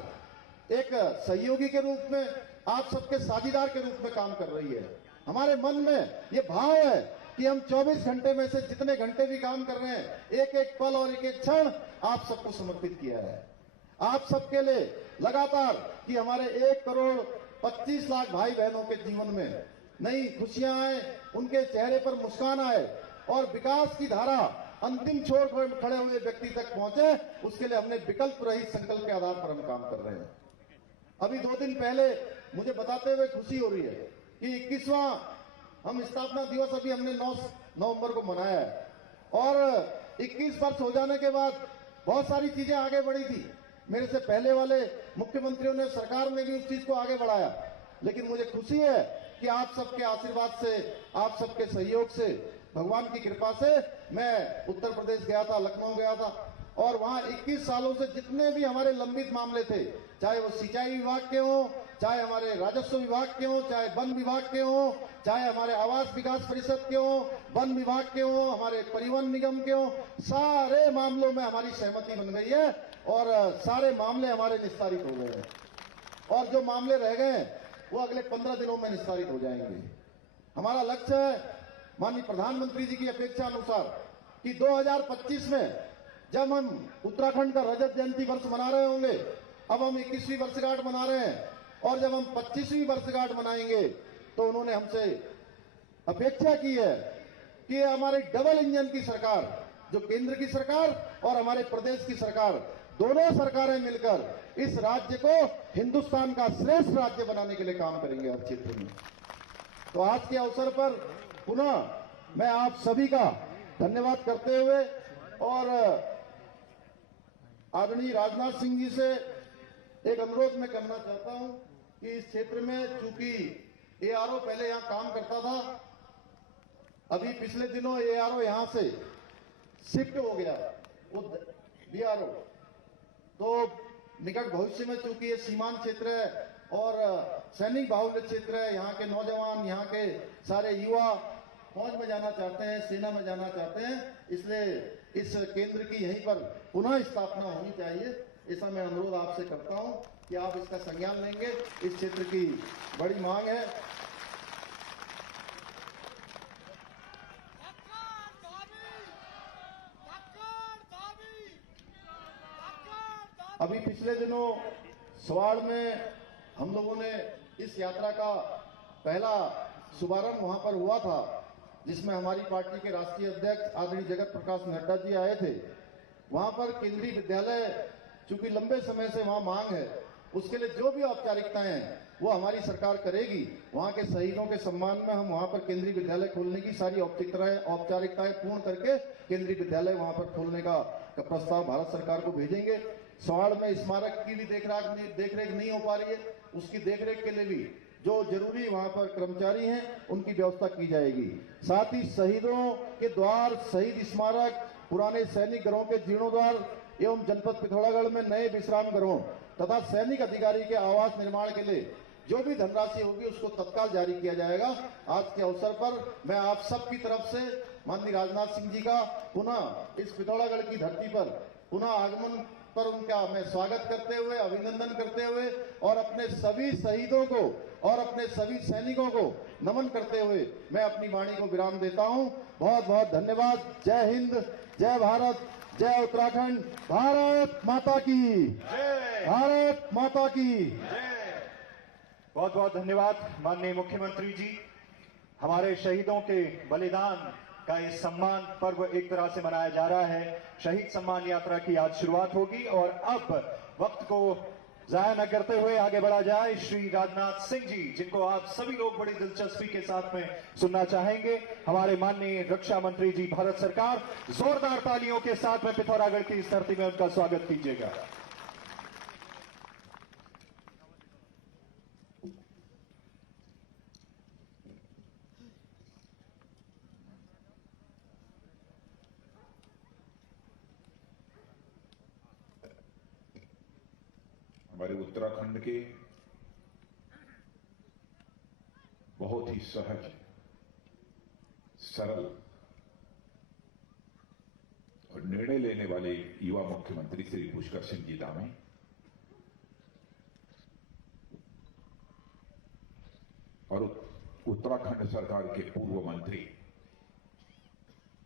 एक सहयोगी के रूप में, आप सबके साझीदार के रूप में काम कर रही है। हमारे मन में ये भाव है कि हम 24 घंटे में से जितने घंटे भी काम कर रहे हैं, एक एक पल और एक एक क्षण आप सबको समर्पित किया है। आप सबके लिए लगातार कि हमारे 1,25,00,000 भाई बहनों के जीवन में नई खुशियां आए, उनके चेहरे पर मुस्कान आए, और विकास की धारा अंतिम छोर पर खड़े हुए व्यक्ति तक पहुंचे, उसके लिए हमने विकल्प रहित संकल्प के आधार पर हम काम कर रहे हैं। अभी 2 दिन पहले मुझे बताते हुए खुशी हो रही है कि 21वां हम स्थापना दिवस अभी हमने 9 नवंबर को मनाया है, और 21 वर्ष हो जाने के बाद बहुत सारी चीजें आगे बढ़ी थी। मेरे से पहले वाले मुख्यमंत्रियों ने, सरकार ने भी उस चीज को आगे बढ़ाया। लेकिन मुझे खुशी है कि आप सबके आशीर्वाद से, आप सबके सहयोग से, भगवान की कृपा से मैं उत्तर प्रदेश गया था, लखनऊ गया था, और वहां 21 सालों से जितने भी हमारे लंबित मामले थे, चाहे वो सिंचाई विभाग के हों, चाहे हमारे राजस्व विभाग के हों, चाहे वन विभाग के हों, चाहे हमारे आवास विकास परिषद के हों, वन विभाग के हों, हमारे परिवहन निगम के हों, सारे मामलों में हमारी सहमति बन गई है और सारे मामले हमारे निस्तारित हो गए हैं। और जो मामले रह गए हैं वो अगले 15 दिनों में निस्तारित हो जाएंगे। हमारा लक्ष्य है माननीय प्रधानमंत्री जी की अपेक्षा अनुसार कि 2025 में जब हम उत्तराखंड का रजत जयंती वर्ष मना रहे होंगे, अब हम 21वीं वर्षगांठ मना रहे हैं, और जब हम 25वीं वर्षगांठ मनाएंगे तो उन्होंने हमसे अपेक्षा की है कि हमारे डबल इंजन की सरकार, जो केंद्र की सरकार और हमारे प्रदेश की सरकार, दोनों सरकारें मिलकर इस राज्य को हिंदुस्तान का श्रेष्ठ राज्य बनाने के लिए काम करेंगे हर क्षेत्र में। तो आज के अवसर पर पुनः मैं आप सभी का धन्यवाद करते हुए और आदरणीय राजनाथ सिंह जी से एक अनुरोध मैं करना चाहता हूं कि इस क्षेत्र में, चूंकि एआरओ पहले यहां काम करता था, अभी पिछले दिनों एआरओ यहां से शिफ्ट हो गया, वो बीआरओ, तो निकट भविष्य में चूंकि ये सीमांत क्षेत्र है और सैनिक बाहुल्य क्षेत्र है, यहाँ के नौजवान, यहाँ के सारे युवा फौज में जाना चाहते हैं, सेना में जाना चाहते हैं, इसलिए इस केंद्र की यहीं पर पुनः स्थापना होनी चाहिए। ऐसा मैं अनुरोध आपसे करता हूं कि आप इसका संज्ञान लेंगे। इस क्षेत्र की बड़ी मांग है। अभी पिछले दिनों सवाड़ में हम लोगों ने इस यात्रा का पहला शुभारंभ वहां पर हुआ था, जिसमें हमारी पार्टी के राष्ट्रीय अध्यक्ष आदरणीय जगत प्रकाश नड्डा जी आए थे। वहां पर केंद्रीय विद्यालय, चूंकि लंबे समय से वहां मांग है, उसके लिए जो भी औपचारिकताएं हैं वो हमारी सरकार करेगी। वहां के शहीदों के सम्मान में हम वहां पर केंद्रीय विद्यालय खोलने की सारी औपचारिकताएं पूर्ण करके केंद्रीय विद्यालय वहां पर खोलने का प्रस्ताव भारत सरकार को भेजेंगे। सवाड़ में स्मारक की भी देखरेख नहीं हो पा रही है, उसकी देखरेख के लिए भी जो जरूरी वहां पर कर्मचारी हैं उनकी व्यवस्था की जाएगी। साथ ही शहीदों के द्वार, शहीद स्मारक, पुराने सैनिक घरों के जीर्णोद्धार एवं जनपद पिथौरागढ़ में नए विश्राम गृहों तथा सैनिक अधिकारी के आवास निर्माण के लिए जो भी धनराशि होगी उसको तत्काल जारी किया जाएगा। आज के अवसर पर मैं आप सबकी तरफ से माननीय राजनाथ सिंह जी का पुनः इस पिथौरागढ़ की धरती पर पुनः आगमन पर उनका मैं स्वागत करते हुए, अभिनंदन करते हुए और अपने सभी शहीदों को और अपने सभी सैनिकों को नमन करते हुए मैं अपनी वाणी को विराम देता हूं। बहुत बहुत धन्यवाद। जय हिंद, जय भारत, जय उत्तराखंड। भारत माता की जय। भारत माता की जय। बहुत बहुत धन्यवाद माननीय मुख्यमंत्री जी। हमारे शहीदों के बलिदान का ये सम्मान पर्व एक तरह से मनाया जा रहा है। शहीद सम्मान यात्रा की आज शुरुआत होगी और अब वक्त को जाया न करते हुए आगे बढ़ा जाए। श्री राजनाथ सिंह जी, जिनको आप सभी लोग बड़ी दिलचस्पी के साथ में सुनना चाहेंगे, हमारे माननीय रक्षा मंत्री जी, भारत सरकार, जोरदार तालियों के साथ में पिथौरागढ़ की इस धरती में उनका स्वागत कीजिएगा। हमारे उत्तराखंड के बहुत ही सहज, सरल और निर्णय लेने वाले युवा मुख्यमंत्री श्री पुष्कर सिंह जी धामी और उत्तराखंड सरकार के पूर्व मंत्री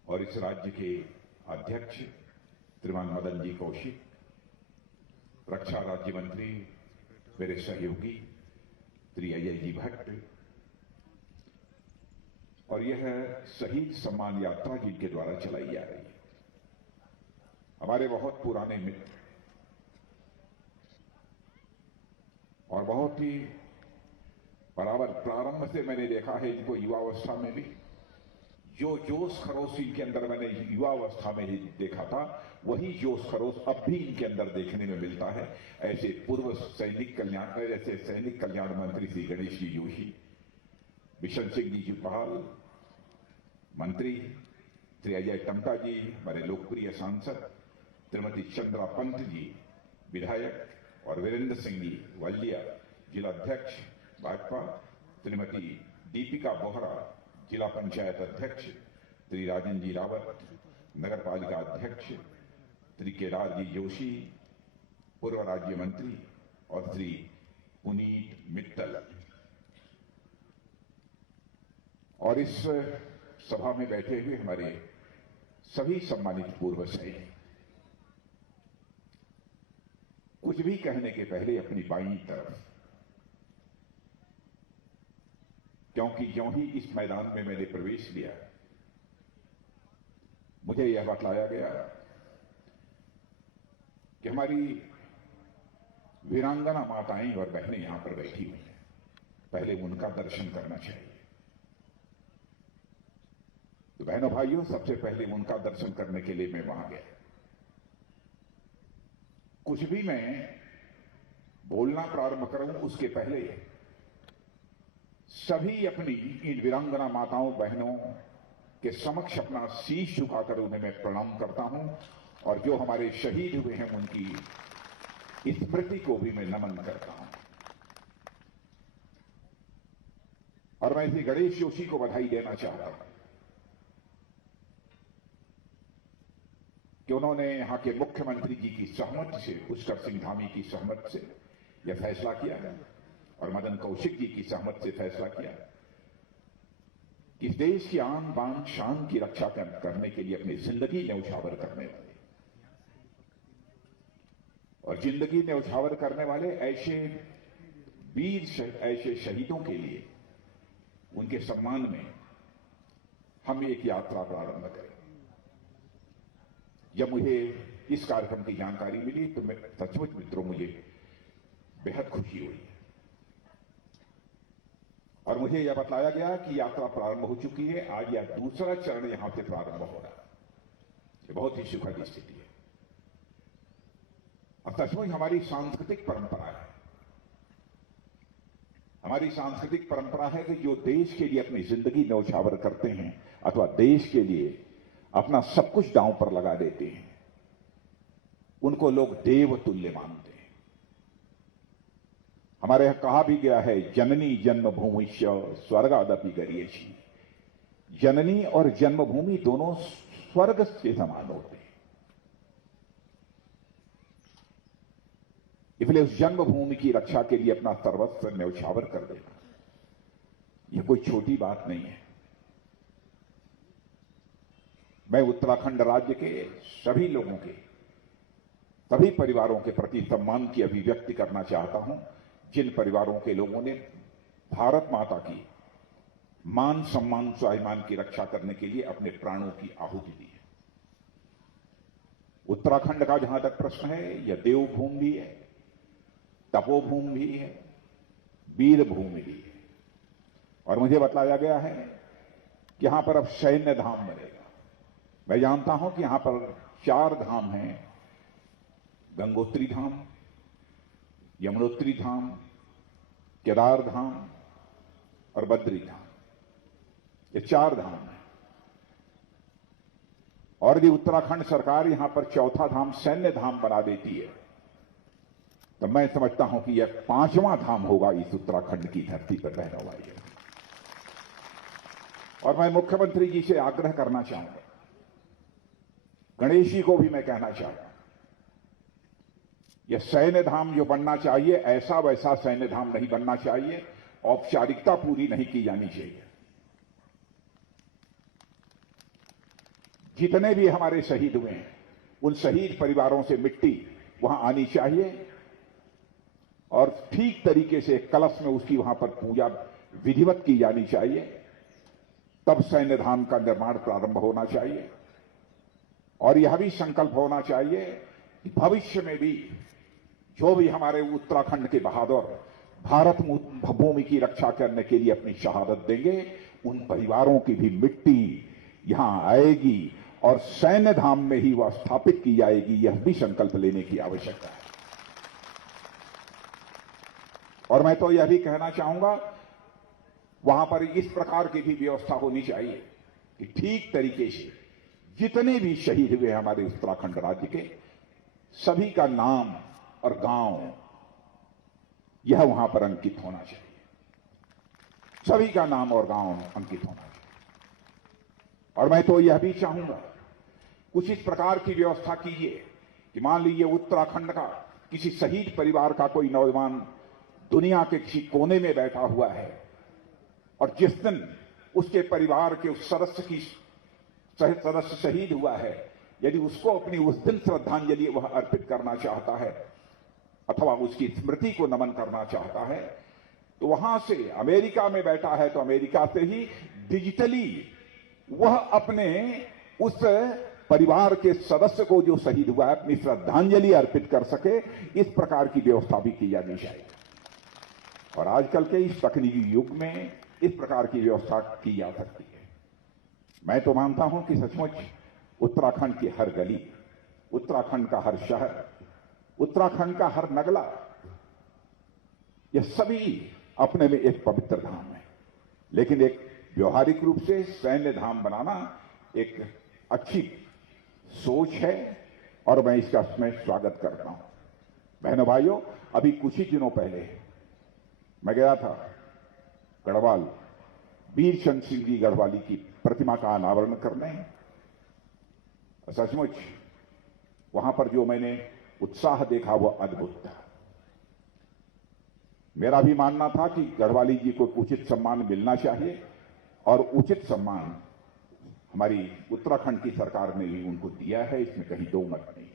और इस राज्य के अध्यक्ष श्रीमान मदन जी कौशिक, रक्षा राज्य मंत्री मेरे सहयोगी श्री अजय जी भट्ट, और यह शहीद सम्मान यात्रा जिनके द्वारा चलाई जा रही है, हमारे बहुत पुराने मित्र और बहुत ही बराबर प्रारंभ से मैंने देखा है इनको युवावस्था में भी, जो जोश खरोश इनके अंदर मैंने युवावस्था में ही देखा था, वही जोश खरोश अब भी इनके अंदर देखने में मिलता है। ऐसे पूर्व सैनिक कल्याण मंत्री श्री गणेश जी जोशी, बिशन सिंह जी जुपाल मंत्री, श्री अजय टमटा जी हमारे लोकप्रिय सांसद, श्रीमती चंद्रा पंत जी विधायक और वीरेंद्र सिंह जी वलिया जिला अध्यक्ष भाजपा, श्रीमती दीपिका बोहरा जिला पंचायत अध्यक्ष, श्री राजन जी रावत नगर पालिका अध्यक्ष, श्री केदार जी जोशी पूर्व राज्य मंत्री और श्री पुनीत मित्तल। और इस सभा में बैठे हुए हमारे सभी सम्मानित पूर्व सैनिक, कुछ भी कहने के पहले अपनी बाईं तरफ, क्योंकि ज्यों ही इस मैदान में मैंने प्रवेश किया मुझे यह बतलाया गया कि हमारी वीरांगना माताएं और बहनें यहां पर बैठी हुई हैं, पहले उनका दर्शन करना चाहिए। तो बहनों भाइयों, सबसे पहले उनका दर्शन करने के लिए मैं वहां गया। कुछ भी मैं बोलना प्रारंभ करूं उसके पहले सभी अपनी इन वीरांगना माताओं बहनों के समक्ष अपना शीश झुकाकर उन्हें मैं प्रणाम करता हूं, और जो हमारे शहीद हुए हैं उनकी स्मृति को भी मैं नमन करता हूं। और मैं श्री गणेश जोशी को बधाई देना चाहता हूं कि उन्होंने यहां के मुख्यमंत्री जी की सहमति से, पुष्कर सिंह धामी की सहमति से यह फैसला किया है, और मदन कौशिक जी की सहमति से फैसला किया कि देश की आन बान शान की रक्षा करने के लिए अपनी जिंदगी न्यौछावर करने वाले, और जिंदगी न्यौछावर करने वाले ऐसे वीर, ऐसे शहीदों के लिए उनके सम्मान में हम एक यात्रा प्रारंभ करें। जब मुझे इस कार्यक्रम की जानकारी मिली तो मैं सचमुच मित्रों मुझे बेहद खुशी हुई, और मुझे यह बताया गया कि यात्रा प्रारंभ हो चुकी है। आज यह दूसरा चरण यहां से प्रारंभ हो रहा है। ये बहुत ही सुखद स्थिति है। अब सचमुच हमारी सांस्कृतिक परंपरा है, हमारी सांस्कृतिक परंपरा है कि जो देश के लिए अपनी जिंदगी न्यौछावर करते हैं अथवा देश के लिए अपना सब कुछ दांव पर लगा देते हैं, उनको लोग देवतुल्य मानते हैं। हमारे यहां कहा भी गया है, जननी जन्मभूमिश्च स्वर्गादपि गरीयसी। जननी और जन्मभूमि दोनों स्वर्ग से समान होते हैं। इसलिए उस जन्मभूमि की रक्षा के लिए अपना सर्वस्व न्यौछावर कर देना यह कोई छोटी बात नहीं है। मैं उत्तराखंड राज्य के सभी लोगों के, सभी परिवारों के प्रति सम्मान की अभिव्यक्ति करना चाहता हूं, जिन परिवारों के लोगों ने भारत माता की मान सम्मान स्वाभिमान की रक्षा करने के लिए अपने प्राणों की आहुति दी है। उत्तराखंड का जहां तक प्रश्न है, यह देवभूमि भी है, तपोभूमि भी है, वीरभूमि भी है। और मुझे बताया गया है कि यहां पर अब सैन्य धाम बनेगा। मैं जानता हूं कि यहां पर 4 धाम हैं, गंगोत्री धाम, यमुनोत्री धाम, केदार धाम और बद्री धाम। ये 4 धाम हैं। और यदि उत्तराखंड सरकार यहां पर चौथा धाम सैन्य धाम बना देती है तो मैं समझता हूं कि यह 5वां धाम होगा इस उत्तराखंड की धरती पर बहने वाली है। और मैं मुख्यमंत्री जी से आग्रह करना चाहूंगा, गणेश जी को भी मैं कहना चाहता हूं, यह सैन्य धाम जो बनना चाहिए ऐसा वैसा सैन्य धाम नहीं बनना चाहिए, औपचारिकता पूरी नहीं की जानी चाहिए। जितने भी हमारे शहीद हुए हैं उन शहीद परिवारों से मिट्टी वहां आनी चाहिए, और ठीक तरीके से कलश में उसकी वहां पर पूजा विधिवत की जानी चाहिए। तब सैन्य धाम का निर्माण प्रारंभ होना चाहिए। और यह भी संकल्प होना चाहिए कि भविष्य में भी जो भी हमारे उत्तराखंड के बहादुर भारत भूमि की रक्षा करने के लिए अपनी शहादत देंगे, उन परिवारों की भी मिट्टी यहां आएगी और सैन्य धाम में ही वह स्थापित की जाएगी, यह भी संकल्प लेने की आवश्यकता है। और मैं तो यह भी कहना चाहूंगा, वहां पर इस प्रकार की भी व्यवस्था होनी चाहिए कि ठीक तरीके से जितने भी शहीद हुए हमारे उत्तराखंड राज्य के, सभी का नाम और गांव यह वहां पर अंकित होना चाहिए। सभी का नाम और गांव अंकित होना चाहिए। और मैं तो यह भी चाहूंगा, कुछ इस प्रकार की व्यवस्था कीजिए कि मान लीजिए उत्तराखंड का किसी शहीद परिवार का कोई नौजवान दुनिया के किसी कोने में बैठा हुआ है, और जिस दिन उसके परिवार के उस सदस्य शहीद हुआ है, यदि उसको अपनी उस दिन श्रद्धांजलि वह अर्पित करना चाहता है अथवा उसकी स्मृति को नमन करना चाहता है, तो वहां से अमेरिका में बैठा है तो अमेरिका से ही डिजिटली वह अपने उस परिवार के सदस्य को जो शहीद हुआ है अपनी श्रद्धांजलि अर्पित कर सके, इस प्रकार की व्यवस्था भी की जानी चाहिए। और आजकल के इस तकनीकी युग में इस प्रकार की व्यवस्था की जा सकती है। मैं तो मानता हूं कि सचमुच उत्तराखंड की हर गली, उत्तराखंड का हर शहर, उत्तराखंड का हर नगला, यह सभी अपने में एक पवित्र धाम है। लेकिन एक व्यवहारिक रूप से सैन्य धाम बनाना एक अच्छी सोच है और मैं इसका मैं स्वागत करता हूं। बहनों भाइयों, अभी कुछ ही दिनों पहले मैं गया था गढ़वाल, वीर चंद्र सिंह जी गढ़वाली की प्रतिमा का अनावरण करने। सचमुच वहां पर जो मैंने उत्साह देखा वह अद्भुत था। मेरा भी मानना था कि गढ़वाली जी को उचित सम्मान मिलना चाहिए और उचित सम्मान हमारी उत्तराखंड की सरकार ने भी उनको दिया है, इसमें कहीं दो मत नहीं।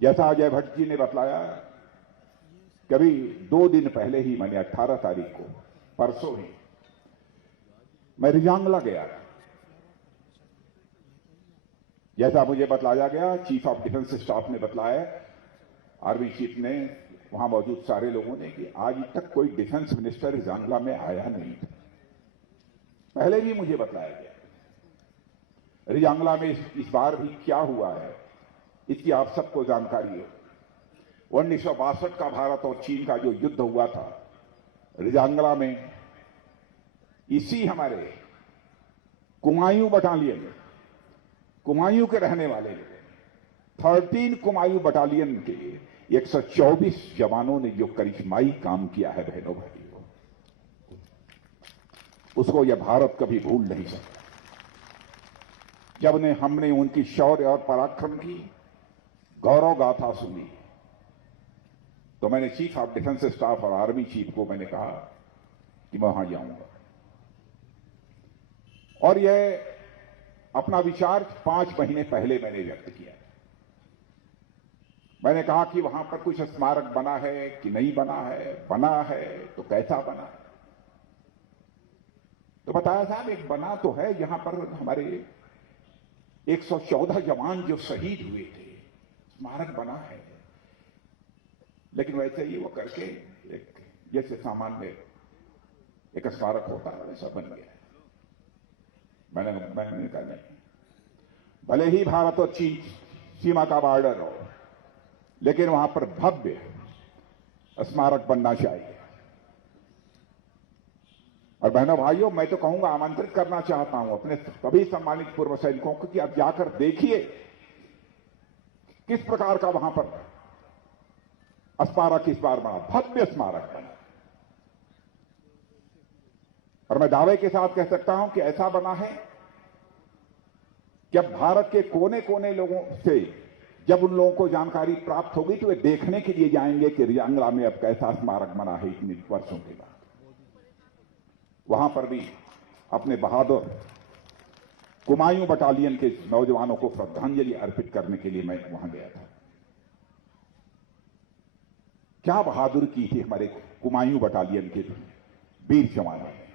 जैसा अजय भट्ट जी ने बतलाया, कभी 2 दिन पहले ही मैंने 18 तारीख को, परसों ही मैं रिजांगला गया। जैसा मुझे बतलाया गया, चीफ ऑफ डिफेंस स्टाफ ने बतलाया, आर्मी चीफ ने, वहां मौजूद सारे लोगों ने, कि आज तक कोई डिफेंस मिनिस्टर रिजांगला में आया नहीं था। पहले भी मुझे बतलाया गया। रिजांगला में इस बार भी क्या हुआ है इसकी आप सबको जानकारी है। 1962 का भारत और चीन का जो युद्ध हुआ था, रिजांगला में इसी हमारे कुमायूं बटालियन, कुमायूं के रहने वाले 13 कुमायूं बटालियन के 124 जवानों ने जो करिश्माई काम किया है बहनों भाइयों, उसको यह भारत कभी भूल नहीं सकता। जब हमने उनकी शौर्य और पराक्रम की गौरव गाथा सुनी, तो मैंने चीफ ऑफ डिफेंस स्टाफ और आर्मी चीफ को मैंने कहा कि मैं वहां जाऊंगा। और यह अपना विचार 5 महीने पहले मैंने व्यक्त किया। मैंने कहा कि वहां पर कुछ स्मारक बना है कि नहीं बना है तो कैसा बना है। तो बताया साहब एक बना तो है, यहां पर हमारे 114 जवान जो शहीद हुए थे, स्मारक बना है। लेकिन वैसे ही वो करके एक जैसे सामान्य एक स्मारक होता है वैसा बन गया है। मैंने कहा नहीं, भले ही भारत और चीन सीमा का बॉर्डर हो, लेकिन वहां पर भव्य स्मारक बनना चाहिए। और बहनों भाइयों, मैं तो कहूंगा, आमंत्रित करना चाहता हूं अपने सभी सम्मानित पूर्व सैनिकों को कि आप जाकर देखिए किस प्रकार का वहां पर स्मारक इस बार बना, भव्य स्मारक बना। और मैं दावे के साथ कह सकता हूं कि ऐसा बना है कि अब भारत के कोने कोने लोगों से जब उन लोगों को जानकारी प्राप्त होगी तो वे देखने के लिए जाएंगे कि रिजांगला में अब कैसा स्मारक बना है इतने वर्षों के बाद। वहां पर भी अपने बहादुर कुमायूं बटालियन के नौजवानों को श्रद्धांजलि अर्पित करने के लिए मैं वहां गया था। क्या बहादुर की थी हमारे कुमायूं बटालियन के वीर जवानों ने।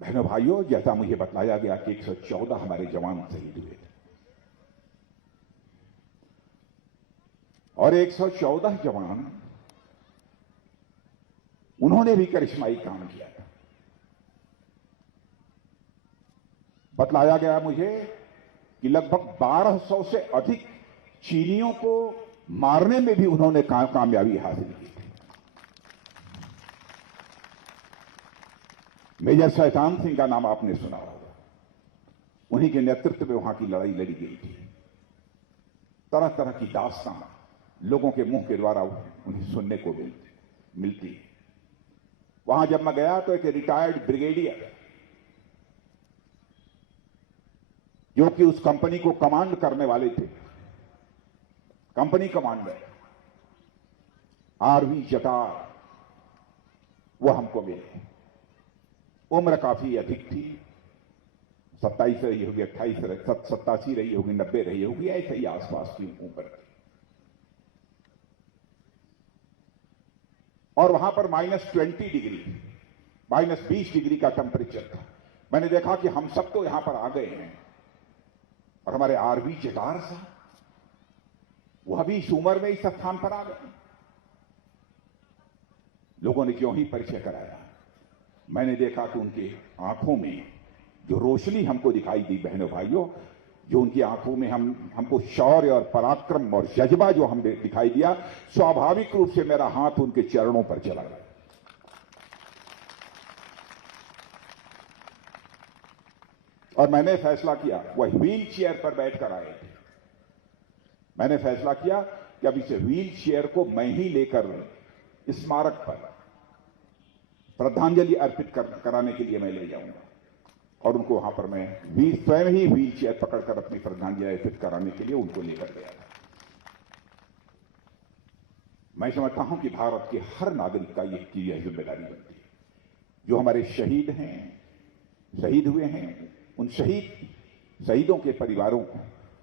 बहनों भाइयों, जैसा मुझे बतलाया गया कि 114 हमारे जवान शहीद हुए थे और 114 जवान, उन्होंने भी करिश्माई काम किया था। बतलाया गया मुझे कि लगभग 1200 से अधिक चीनियों को मारने में भी उन्होंने कामयाबी हासिल की थी। मेजर शैतान सिंह का नाम आपने सुना होगा, उन्हीं के नेतृत्व में वहां की लड़ाई लड़ी गई थी। तरह तरह की दास्तां लोगों के मुंह के द्वारा उन्हें सुनने को मिलती है। वहां जब मैं गया तो एक रिटायर्ड ब्रिगेडियर जो कि उस कंपनी को कमांड करने वाले थे, कंपनी कमांडर आरवी जटार, वो हमको मिले। उम्र काफी अधिक थी, 27 रही होगी, 28 87 रही होगी, 90 रही होगी, ऐसे ही आसपास की उम्र थी। और वहां पर -20 डिग्री, -20 डिग्री का टेम्परेचर था। मैंने देखा कि हम सब तो यहां पर आ गए हैं और हमारे आरवी जटार साहब वह भी इस उम्र में इस स्थान पर आ गए। लोगों ने क्यों ही परिचय कराया, मैंने देखा कि उनकी आंखों में जो रोशनी हमको दिखाई दी, बहनों भाइयों, जो उनकी आंखों में हमको शौर्य और पराक्रम और जज्बा जो हमें दिखाई दिया, स्वाभाविक रूप से मेरा हाथ उनके चरणों पर चला गया। और मैंने फैसला किया, वह व्हील चेयर पर बैठकर आए थे, मैंने फैसला किया कि अब इस व्हील चेयर को मैं ही लेकर स्मारक पर श्रद्धांजलि अर्पित कराने के लिए मैं ले जाऊंगा। और उनको वहां पर मैं स्वयं ही व्हील चेयर पकड़कर अपनी श्रद्धांजलि अर्पित कराने के लिए उनको लेकर गया था। मैं समझता हूं कि भारत के हर नागरिक का यह जिम्मेदारी बनती है। जो हमारे शहीद हैं, शहीद हुए हैं, उन शहीदों के परिवारों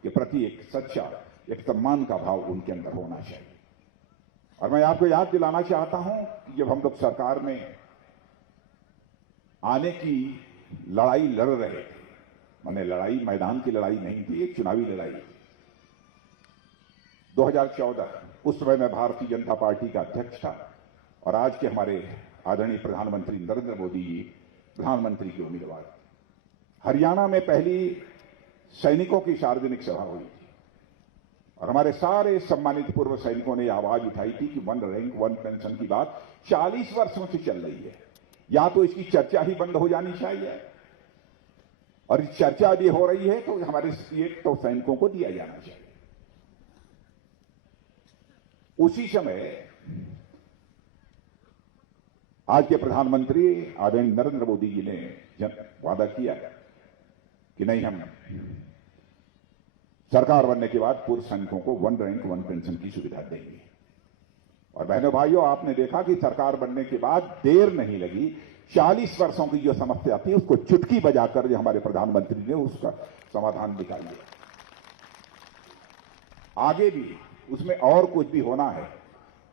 के प्रति एक सच्चा, एक सम्मान का भाव उनके अंदर होना चाहिए। और मैं आपको याद दिलाना चाहता हूं कि जब हम लोग सरकार में आने की लड़ाई लड़ रहे थे, मैंने लड़ाई मैदान की लड़ाई नहीं थी, एक चुनावी लड़ाई थी। 2014 उस समय मैं भारतीय जनता पार्टी का अध्यक्ष था और आज के हमारे आदरणीय प्रधानमंत्री नरेंद्र मोदी जी प्रधानमंत्री के उम्मीदवार थे। हरियाणा में पहली सैनिकों की सार्वजनिक सभा हुई थी और हमारे सारे सम्मानित पूर्व सैनिकों ने आवाज उठाई थी कि 1 रैंक 1 पेंशन की बात 40 वर्षों से चल रही है, या तो इसकी चर्चा ही बंद हो जानी चाहिए, और इस चर्चा यदि हो रही है तो हमारे तो सैनिकों को दिया जाना चाहिए। उसी समय आज के प्रधानमंत्री आदरणीय नरेंद्र मोदी जी ने वादा किया कि नहीं, हम सरकार बनने के बाद पूर्व सैनिकों को 1 रैंक 1 पेंशन की सुविधा देंगे। और बहनों भाइयों, आपने देखा कि सरकार बनने के बाद देर नहीं लगी, 40 वर्षों की जो समस्या थी उसको चुटकी बजाकर जो हमारे प्रधानमंत्री ने उसका समाधान निकाल दिया। आगे भी उसमें और कुछ भी होना है,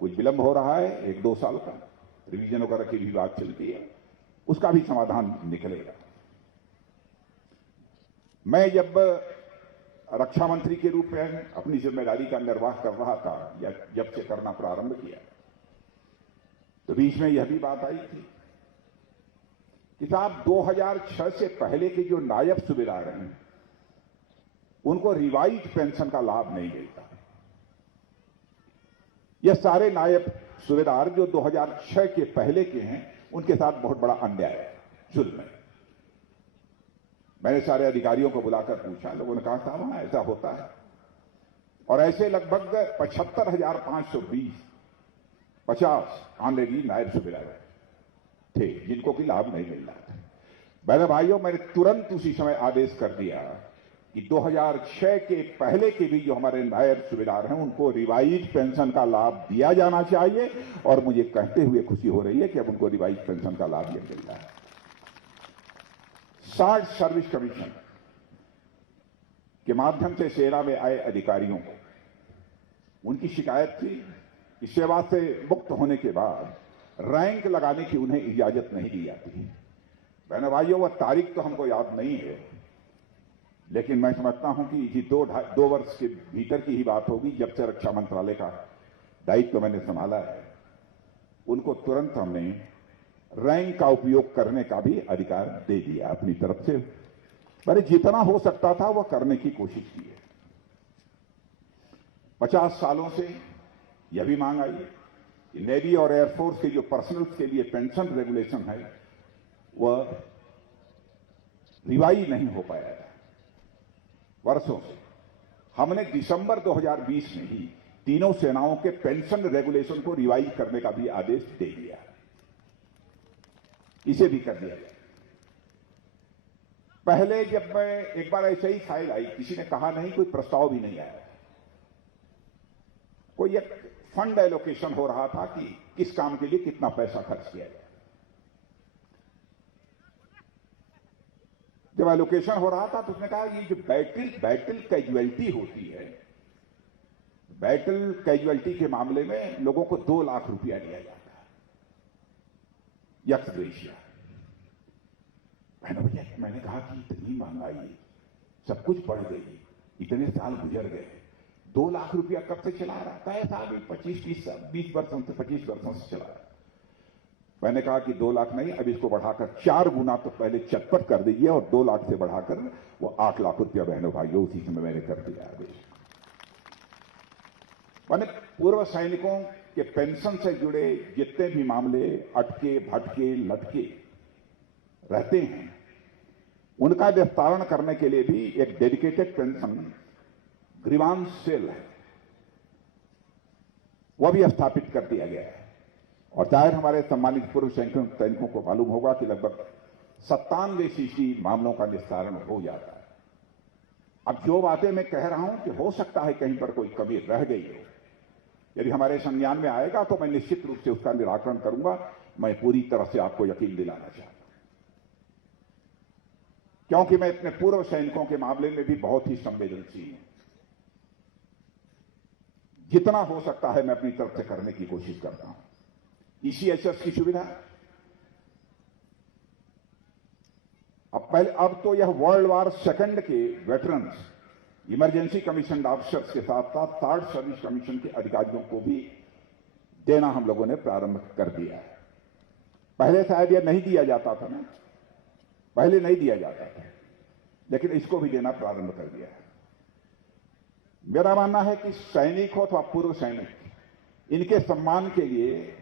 कुछ विलंब हो रहा है, 1-2 साल का रिवीजन वगैरह की भी बात चलती है, उसका भी समाधान निकलेगा। मैं जब रक्षा मंत्री के रूप में अपनी जिम्मेदारी का निर्वाह कर रहा था, या जब से करना प्रारंभ किया, तो बीच में यह भी बात आई थी कि साहब 2006 से पहले के जो नायब सूबेदार हैं उनको रिवाइज पेंशन का लाभ नहीं मिलता। यह सारे नायब सूबेदार जो 2006 के पहले के हैं, उनके साथ बहुत बड़ा अन्याय है, जुल्म है। मैंने सारे अधिकारियों को बुलाकर पूछा, लोगों ने कहा साहब हाँ ऐसा होता है, और ऐसे लगभग 75,520 50 ऑनरेरी नायब सूबेदार थे जिनको कि लाभ नहीं मिल रहा था। मेरे भाइयों, मैंने तुरंत उसी समय आदेश कर दिया कि 2006 के पहले के भी जो हमारे नायब सूबेदार हैं उनको रिवाइज पेंशन का लाभ दिया जाना चाहिए, और मुझे कहते हुए खुशी हो रही है कि अब उनको रिवाइज पेंशन का लाभ मिल रहा है। 60 सर्विस कमीशन के माध्यम से सेना में आए अधिकारियों को उनकी शिकायत थी कि सेवा से मुक्त होने के बाद रैंक लगाने की उन्हें इजाजत नहीं दी जाती। बहनों भाइयों, वह तारीख तो हमको याद नहीं है, लेकिन मैं समझता हूं कि ये 2 वर्ष के भीतर की ही बात होगी। जब से रक्षा मंत्रालय का दायित्व मैंने संभाला है, उनको तुरंत हमने रैंक का उपयोग करने का भी अधिकार दे दिया अपनी तरफ से। मैंने जितना हो सकता था वह करने की कोशिश की है। 50 सालों से यह भी मांग आई है कि नेवी और एयरफोर्स के जो पर्सनल्स के लिए पेंशन रेगुलेशन है वह रिवाइज नहीं हो पाया है। वर्षों से हमने दिसंबर 2020 में ही तीनों सेनाओं के पेंशन रेगुलेशन को रिवाइज करने का भी आदेश दे दिया है। इसे भी कर दिया गया। पहले जब मैं एक बार ऐसे ही फाइल आई, किसी ने कहा नहीं, कोई प्रस्ताव भी नहीं आया, कोई एक फंड एलोकेशन हो रहा था कि किस काम के लिए कितना पैसा खर्च किया जाए। जब एलोकेशन हो रहा था तो उसने कहा ये जो बैटल कैजुअलिटी होती है, बैटल कैजुअलिटी के मामले में लोगों को 2 लाख रुपया दिया जाता है यक्स ग्रेशिया। मैंने कहा कि इतनी महंगाई, सब कुछ बढ़ गई, इतने साल गुजर गए, 2 लाख रुपया कब से चला रहा है साहब? 20 वर्षों से 25 वर्षों से चला रहा है। मैंने कहा कि 2 लाख नहीं, अब इसको बढ़ाकर 4 गुना तो पहले चटपट कर दीजिए और 2 लाख से बढ़ाकर वो 8 लाख रुपया बहनों भाइयों उसी समय मैंने कर दिया आदेश। मैंने पूर्व सैनिकों के पेंशन से जुड़े जितने भी मामले अटके भटके लटके रहते हैं उनका विस्तारण करने के लिए भी एक डेडिकेटेड पेंशन ग्रीवांस सेल है, वह भी स्थापित कर दिया गया है। और जाहिर हमारे सम्मानित पूर्व सैनिकों को मालूम होगा कि लगभग 97% मामलों का निस्तारण हो जाता है। अब जो बातें मैं कह रहा हूं कि हो सकता है कहीं पर कोई कमी रह गई हो, यदि हमारे संज्ञान में आएगा तो मैं निश्चित रूप से उसका निराकरण करूंगा। मैं पूरी तरह से आपको यकीन दिलाना चाहता हूं, क्योंकि मैं अपने पूर्व सैनिकों के मामले में भी बहुत ही संवेदनशील हूं। जितना हो सकता है मैं अपनी तरफ से करने की कोशिश करता हूं। ईसीएचएस की सुविधा अब तो यह वर्ल्ड वार सेकंड के वेटरन्स, इमरजेंसी कमीशन ऑफिसर्स के साथ साथ थर्ड सर्विस कमीशन के अधिकारियों को भी देना हम लोगों ने प्रारंभ कर दिया है। पहले शायद यह नहीं दिया जाता था ना, पहले नहीं दिया जाता था, लेकिन इसको भी देना प्रारंभ कर दिया है। मेरा मानना है कि सैनिक हो अथवा पूर्व सैनिक, इनके सम्मान के लिए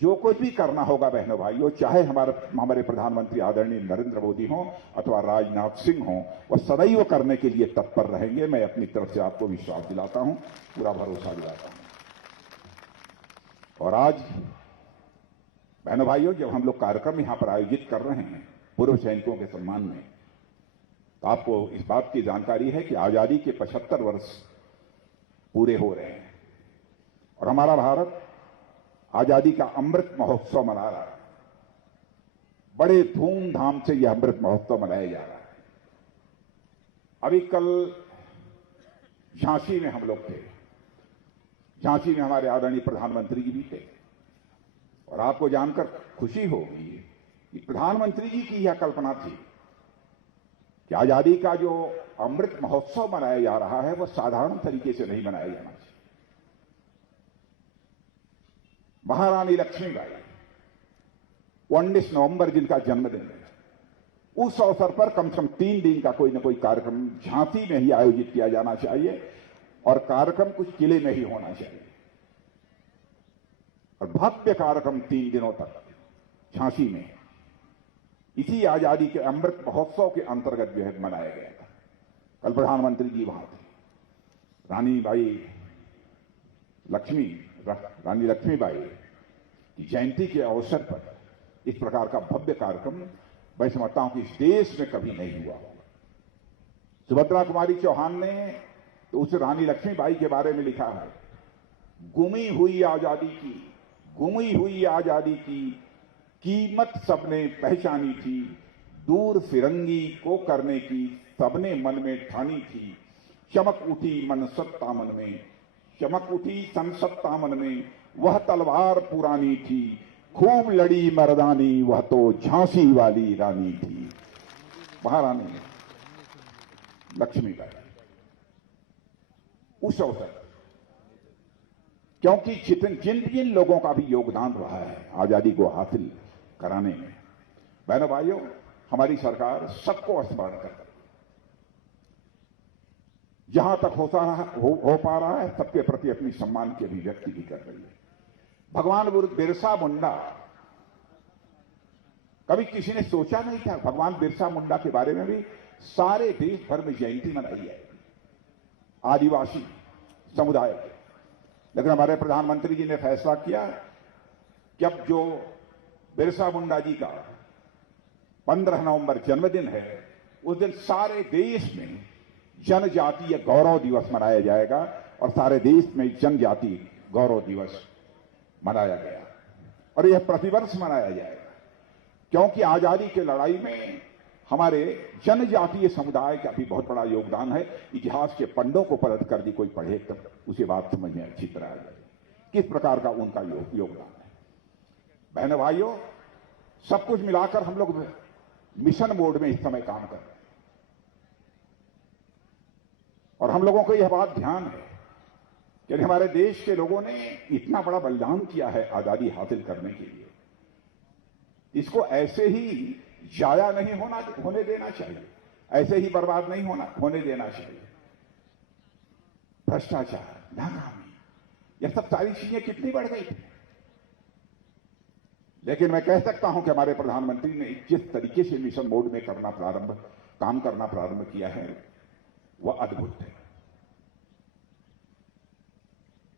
जो कुछ भी करना होगा बहनों भाइयों, चाहे हमारे प्रधानमंत्री आदरणीय नरेंद्र मोदी हों अथवा राजनाथ सिंह हों, वह सदैव करने के लिए तत्पर रहेंगे। मैं अपनी तरफ से आपको विश्वास दिलाता हूं, पूरा भरोसा दिलाता हूं। और आज बहनों भाइयों, जब हम लोग कार्यक्रम यहां पर आयोजित कर रहे हैं पूर्व सैनिकों के सम्मान में, तो आपको इस बात की जानकारी है कि आजादी के 75 वर्ष पूरे हो रहे हैं और हमारा भारत आजादी का अमृत महोत्सव मना रहा है। बड़े धूमधाम से यह अमृत महोत्सव मनाया जा रहा है। अभी कल झांसी में हम लोग थे, झांसी में हमारे आदरणीय प्रधानमंत्री जी भी थे और आपको जानकर खुशी होगी कि प्रधानमंत्री जी की यह कल्पना थी कि आजादी का जो अमृत महोत्सव मनाया जा रहा है वह साधारण तरीके से नहीं मनाया जाना चाहिए। महारानी लक्ष्मीबाई 19 नवंबर जिनका जन्मदिन है, उस अवसर पर कम से कम 3 दिन का कोई न कोई कार्यक्रम झांसी में ही आयोजित किया जाना चाहिए और कार्यक्रम कुछ किले में ही होना चाहिए और भव्य कार्यक्रम 3 दिनों तक झांसी में इसी आजादी के अमृत महोत्सव के अंतर्गत जो है मनाया गया था। कल प्रधानमंत्री जी वहां थे। रानी लक्ष्मीबाई की जयंती के अवसर पर इस प्रकार का भव्य कार्यक्रम मैं समझता हूं कि इस देश में कभी नहीं हुआ होगा। सुभद्रा कुमारी चौहान ने तो उस रानी लक्ष्मीबाई के बारे में लिखा है, गुमी हुई आजादी की कीमत सबने पहचानी थी, दूर फिरंगी को करने की सबने मन में ठानी थी, चमक उठी मनसत्ता मन में, चमक उठी संसत्ता मन में, वह तलवार पुरानी थी, खूब लड़ी मर्दानी, वह तो झांसी वाली रानी थी। महारानी लक्ष्मीबाई उस अवसर, क्योंकि जिन लोगों का भी योगदान रहा है आजादी को हासिल कराने में, बहनों भाइयों, हमारी सरकार सबको स्मरण कर रही है। जहां तक हो पा रहा है सबके प्रति अपनी सम्मान की अभिव्यक्ति भी कर रही है। भगवान बिरसा मुंडा, कभी किसी ने सोचा नहीं था भगवान बिरसा मुंडा के बारे में भी सारे देश भर में जयंती मनाई है आदिवासी समुदाय के। लेकिन हमारे प्रधानमंत्री जी ने फैसला किया कि अब जो बिरसा मुंडा जी का 15 नवंबर जन्मदिन है, उस दिन सारे देश में जनजातीय गौरव दिवस मनाया जाएगा और सारे देश में जनजाति गौरव दिवस मनाया गया और यह प्रतिवर्ष मनाया जाएगा, क्योंकि आजादी की लड़ाई में हमारे जनजातीय समुदाय का भी बहुत बड़ा योगदान है। इतिहास के पन्नों को पलट कर दी कोई पढ़े तो उसे बात समझ में अच्छी तरह आ जाए किस प्रकार का उनका योगदान है। बहनों भाइयों, सब कुछ मिलाकर हम लोग मिशन मोड में इस समय काम कर रहे हैं और हम लोगों को यह बात ध्यान है कि हमारे देश के लोगों ने इतना बड़ा बलिदान किया है आजादी हासिल करने के लिए, इसको ऐसे ही जाया नहीं होने देना चाहिए, ऐसे ही बर्बाद नहीं होने देना चाहिए। भ्रष्टाचार, नाकामी, यह सब सारी चीजें कितनी बढ़ गई थी। लेकिन मैं कह सकता हूं कि हमारे प्रधानमंत्री ने जिस तरीके से मिशन मोड में काम करना प्रारंभ किया है वह अद्भुत है।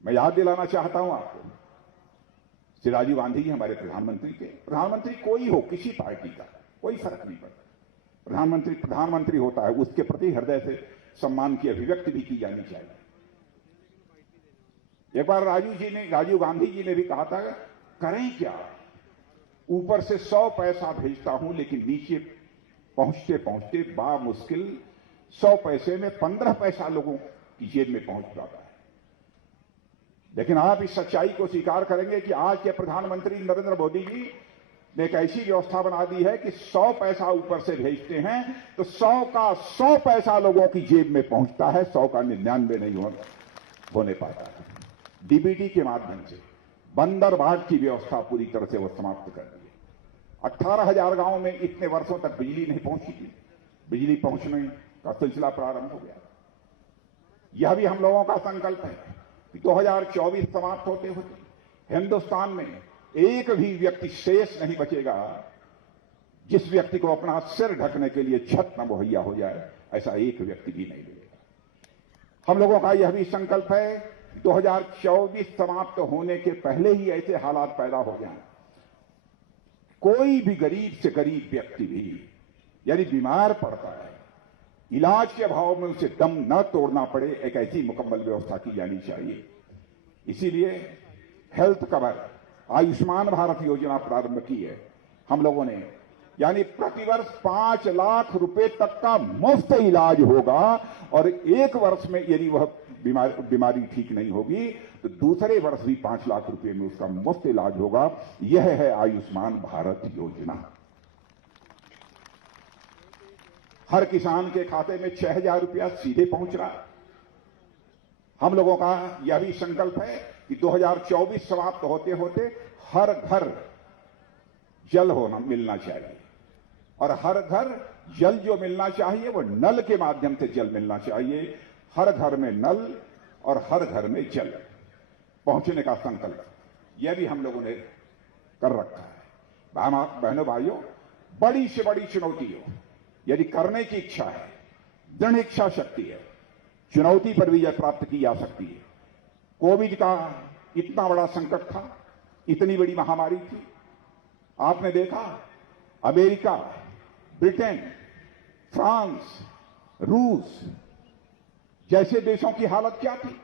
मैं याद दिलाना चाहता हूं आपको, श्री राजीव गांधी जी हमारे प्रधानमंत्री कोई हो, किसी पार्टी का कोई फर्क नहीं पड़ता, प्रधानमंत्री होता है, उसके प्रति हृदय से सम्मान की अभिव्यक्ति भी की जानी चाहिए। एक बार राजीव गांधी जी ने भी कहा था, करें क्या, ऊपर से 100 पैसा भेजता हूं लेकिन नीचे पहुंचते पहुंचते बामुश्किल 100 पैसे में 15 पैसा लोगों की जेब में पहुंच जाता है। लेकिन आप इस सच्चाई को स्वीकार करेंगे कि आज के प्रधानमंत्री नरेंद्र मोदी जी ने एक ऐसी व्यवस्था बना दी है कि 100 पैसा ऊपर से भेजते हैं तो 100 का 100 पैसा लोगों की जेब में पहुंचता है, 100 का 99 नहीं होने पाता है। डीबीटी के माध्यम से बंदरबाट की व्यवस्था पूरी तरह से वो समाप्त कर दी है। 18,000 गांव में इतने वर्षों तक बिजली नहीं पहुंची थी, बिजली पहुंचने का सिलसिला प्रारंभ हो गया। यह भी हम लोगों का संकल्प है कि 2024 समाप्त होते होते हिंदुस्तान में एक भी व्यक्ति शेष नहीं बचेगा जिस व्यक्ति को अपना सिर ढकने के लिए छत न मुहैया हो जाए, ऐसा एक व्यक्ति भी नहीं मिलेगा। हम लोगों का यह भी संकल्प है 2024 समाप्त होने के पहले ही ऐसे हालात पैदा हो जाएं, कोई भी गरीब से गरीब व्यक्ति भी यदि बीमार पड़ता है, इलाज के अभाव में उसे दम न तोड़ना पड़े, एक ऐसी मुकम्मल व्यवस्था की जानी चाहिए। इसीलिए हेल्थ कवर, आयुष्मान भारत योजना प्रारंभ की है हम लोगों ने, यानी प्रतिवर्ष 5 लाख रुपए तक का मुफ्त इलाज होगा और एक वर्ष में यदि वह बीमारी ठीक नहीं होगी तो दूसरे वर्ष भी 5 लाख रुपए में उसका मुफ्त इलाज होगा। यह है आयुष्मान भारत योजना। हर किसान के खाते में 6,000 रुपया सीधे पहुंच रहा है। हम लोगों का यह भी संकल्प है कि 2024 समाप्त होते होते हर घर जल मिलना चाहिए और हर घर जल जो मिलना चाहिए वो नल के माध्यम से जल मिलना चाहिए। हर घर में नल और हर घर में जल पहुंचने का संकल्प यह भी हम लोगों ने कर रखा है। बहनों भाइयों, बड़ी से बड़ी चुनौती हो, यदि करने की इच्छा है, दृढ़ इच्छा शक्ति है, चुनौती पर विजय प्राप्त की जा सकती है। कोविड का इतना बड़ा संकट था, इतनी बड़ी महामारी थी, आपने देखा अमेरिका, ब्रिटेन, फ्रांस, रूस जैसे देशों की हालत क्या थी,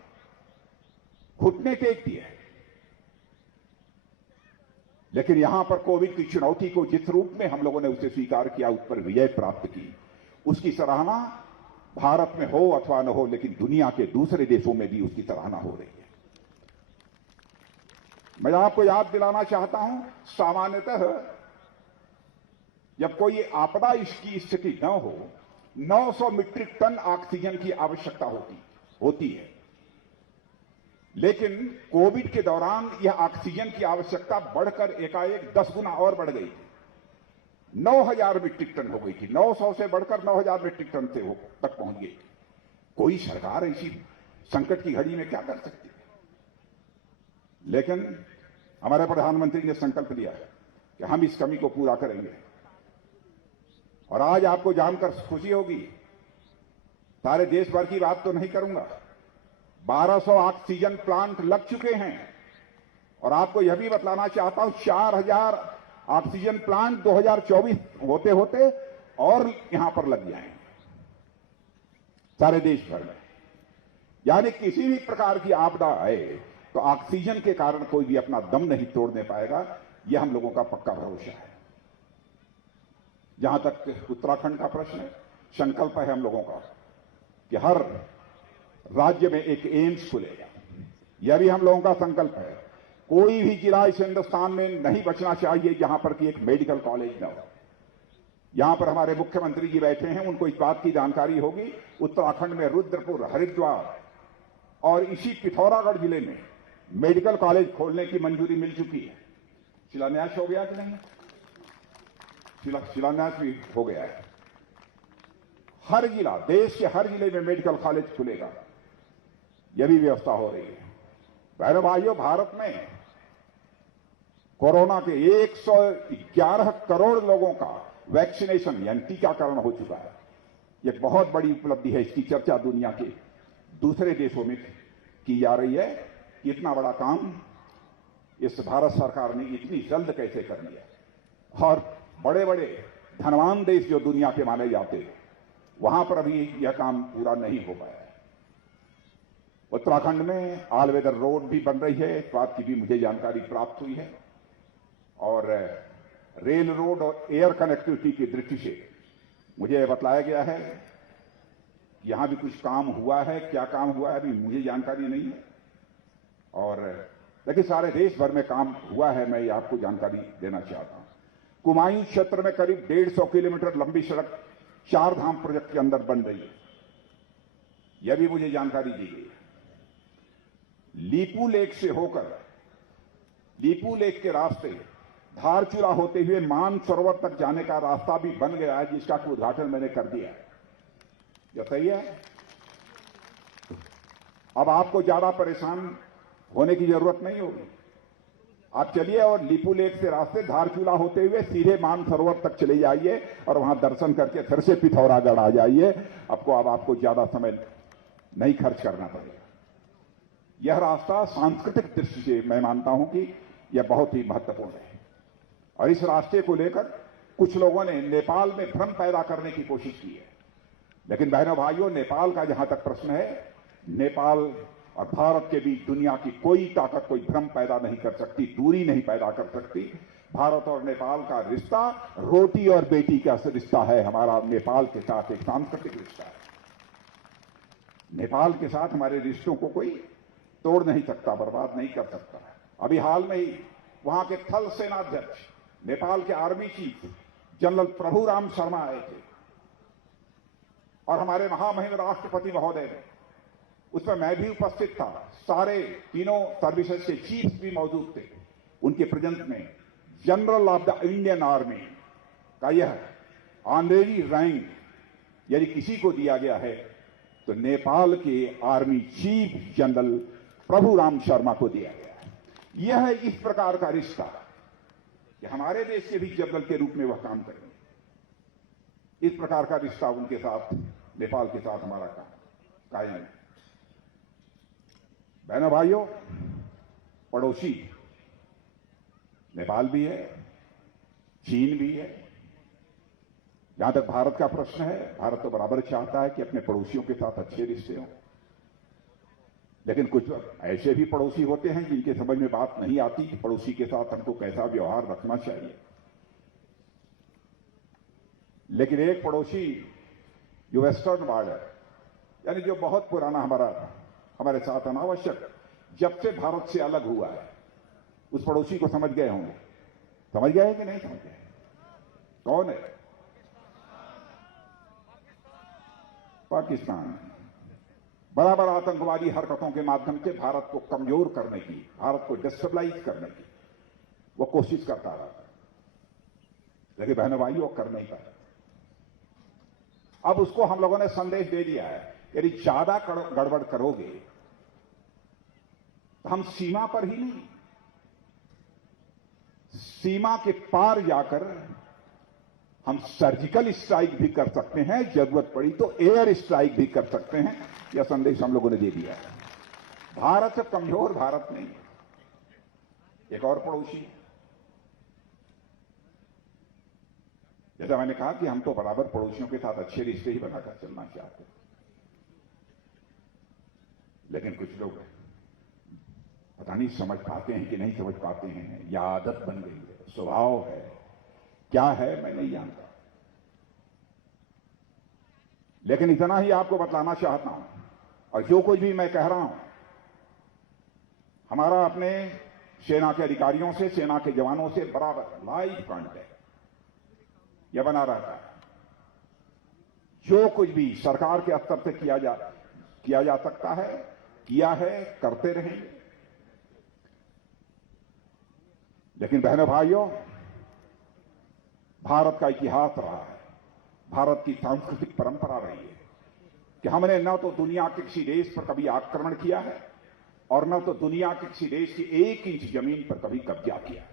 घुटने टेक दिए। लेकिन यहां पर कोविड की चुनौती को जिस रूप में हम लोगों ने उसे स्वीकार किया, उस पर विजय प्राप्त की, उसकी सराहना भारत में हो अथवा न हो, लेकिन दुनिया के दूसरे देशों में भी उसकी सराहना हो रही है। मैं आपको याद दिलाना चाहता हूं, सामान्यतः जब कोई आपदा की स्थिति न हो, 900 मीट्रिक टन ऑक्सीजन की आवश्यकता होती है। लेकिन कोविड के दौरान यह ऑक्सीजन की आवश्यकता बढ़कर एकाएक 10 गुना और बढ़ गई। 9,000 मीट्रिक टन हो गई थी। 900 से बढ़कर 9,000 मीट्रिक टन से तक पहुंच गई। कोई सरकार ऐसी संकट की घड़ी में क्या कर सकती है? लेकिन हमारे प्रधानमंत्री ने संकल्प लिया कि हम इस कमी को पूरा करेंगे। और आज आपको जानकर खुशी होगी, सारे देश भर की बात तो नहीं करूंगा, 1200 ऑक्सीजन प्लांट लग चुके हैं। और आपको यह भी बतलाना चाहता हूं, 4,000 ऑक्सीजन प्लांट 2024 होते होते और यहां पर लग जाएंगे सारे देश भर में। यानी किसी भी प्रकार की आपदा आए तो ऑक्सीजन के कारण कोई भी अपना दम नहीं तोड़ने पाएगा, यह हम लोगों का पक्का भरोसा है। जहां तक उत्तराखंड का प्रश्न है, संकल्प है हम लोगों का कि हर राज्य में एक एम्स खुलेगा। यह भी हम लोगों का संकल्प है। कोई भी जिला इस हिंदुस्तान में नहीं बचना चाहिए जहां पर कि एक मेडिकल कॉलेज न हो। यहां पर हमारे मुख्यमंत्री जी बैठे हैं, उनको इस बात की जानकारी होगी, उत्तराखंड में रुद्रपुर, हरिद्वार और इसी पिथौरागढ़ जिले में मेडिकल कॉलेज खोलने की मंजूरी मिल चुकी है। शिलान्यास हो गया कि नहीं? शिलान्यास भी हो गया है। हर जिला, देश के हर जिले में मेडिकल कॉलेज खुलेगा, यह भी व्यवस्था हो रही है। बहनों भाइयों, भारत में कोरोना के 111 करोड़ लोगों का वैक्सीनेशन यानी टीकाकरण हो चुका है। यह बहुत बड़ी उपलब्धि है। इसकी चर्चा दुनिया के दूसरे देशों में की जा रही है कि इतना बड़ा काम इस भारत सरकार ने इतनी जल्द कैसे कर लिया। और बड़े बड़े धनवान देश जो दुनिया के माने जाते हैं, वहां पर अभी यह काम पूरा नहीं हो पाया है। उत्तराखंड में ऑल वेदर रोड भी बन रही है, इस बात की भी मुझे जानकारी प्राप्त हुई है। और रेल रोड और एयर कनेक्टिविटी की दृष्टि से मुझे यह बतलाया गया है कि यहां भी कुछ काम हुआ है। क्या काम हुआ है अभी मुझे जानकारी नहीं है। और लेकिन सारे देश भर में काम हुआ है, मैं ये आपको जानकारी देना चाहता हूं। कुमायूं क्षेत्र में करीब 150 किलोमीटर लंबी सड़क 4 धाम प्रोजेक्ट के अंदर बन रही है, यह भी मुझे जानकारी दी गई है। लीपू लेक से होकर लीपू लेक के रास्ते धारचूला होते हुए मानसरोवर तक जाने का रास्ता भी बन गया है, जिसका उद्घाटन मैंने कर दिया है। यह सही है। अब आपको ज्यादा परेशान होने की जरूरत नहीं होगी। आप चलिए और लीपू लेक से रास्ते धारचूला होते हुए सीधे मानसरोवर तक चले जाइए और वहां दर्शन करके फिर से पिथौरागढ़ आ जाइए। आपको ज्यादा समय नहीं खर्च करना पड़ेगा। यह रास्ता सांस्कृतिक दृष्टि से मैं मानता हूं कि यह बहुत ही महत्वपूर्ण है। और इस रास्ते को लेकर कुछ लोगों ने नेपाल में भ्रम पैदा करने की कोशिश की है। लेकिन बहनों भाइयों, नेपाल का जहां तक प्रश्न है, नेपाल और भारत के बीच दुनिया की कोई ताकत कोई भ्रम पैदा नहीं कर सकती, दूरी नहीं पैदा कर सकती। भारत और नेपाल का रिश्ता रोटी और बेटी का रिश्ता है। हमारा नेपाल के साथ एक सांस्कृतिक रिश्ता है। नेपाल के साथ हमारे रिश्तों को कोई तोड़ नहीं सकता, बर्बाद नहीं कर सकता। अभी हाल में ही वहां के थल सेनाध्यक्ष, नेपाल के army chief general Prabhuram Sharma आए थे और हमारे महामहिम राष्ट्रपति महोदय थे, उसमें मैं भी उपस्थित था। सारे तीनों सर्विसेज के चीफ भी मौजूद थे। उनके प्रेजेंस में general of the Indian army का यह ऑनरेरी रैंक यदि किसी को दिया गया है तो नेपाल के army chief general Prabhuram Sharma को दिया गया है। यह है इस प्रकार का रिश्ता कि हमारे देश के भी जनरल के रूप में वह काम करेंगे। इस प्रकार का रिश्ता उनके साथ, नेपाल के साथ हमारा कायम है। बहनों भाइयों, पड़ोसी नेपाल भी है, चीन भी है। जहां तक भारत का प्रश्न है, भारत तो बराबर चाहता है कि अपने पड़ोसियों के साथ अच्छे रिश्ते हों। लेकिन कुछ ऐसे भी पड़ोसी होते हैं जिनके समझ में बात नहीं आती कि पड़ोसी के साथ हमको कैसा व्यवहार रखना चाहिए। लेकिन एक पड़ोसी जो वेस्टर्न बॉर्डर यानी जो बहुत पुराना हमारे साथ अनावश्यक जब से भारत से अलग हुआ है, उस पड़ोसी को समझ गए होंगे। समझ गए कि नहीं समझ गए? कौन है? पाकिस्तान। बराबर आतंकवादी हरकतों के माध्यम से भारत को कमजोर करने की, भारत को डिस्टेबलाइज करने की वो कोशिश करता रहा। लेकिन बहनों भाइयों कर नहीं पाए। अब उसको हम लोगों ने संदेश दे दिया है, यदि ज्यादा गड़बड़ करोगे तो हम सीमा पर ही नहीं, सीमा के पार जाकर हम सर्जिकल स्ट्राइक भी कर सकते हैं, जरूरत पड़ी तो एयर स्ट्राइक भी कर सकते हैं। यह संदेश हम लोगों ने दे दिया है। भारत से कमजोर भारत नहीं, एक और पड़ोसी है। जैसा मैंने कहा कि हम तो बराबर पड़ोसियों के साथ अच्छे रिश्ते ही बनाकर चलना चाहते हैं, लेकिन कुछ लोग पता नहीं समझ पाते हैं कि नहीं समझ पाते हैं, या आदत बन गई है, स्वभाव है, क्या है मैं नहीं जानता। लेकिन इतना ही आपको बतलाना चाहता हूं, और जो कुछ भी मैं कह रहा हूं, हमारा अपने सेना के अधिकारियों से, सेना के जवानों से बराबर लाइव कांटेक्ट यह बना रहता है। जो कुछ भी सरकार के स्तर से किया जा सकता है, किया है, करते रहेंगे। लेकिन बहनों भाइयों, भारत का इतिहास रहा है, भारत की सांस्कृतिक परंपरा रही है कि हमने न तो दुनिया के किसी देश पर कभी आक्रमण किया है और न तो दुनिया के किसी देश की 1 इंच जमीन पर कभी कब्जा किया है।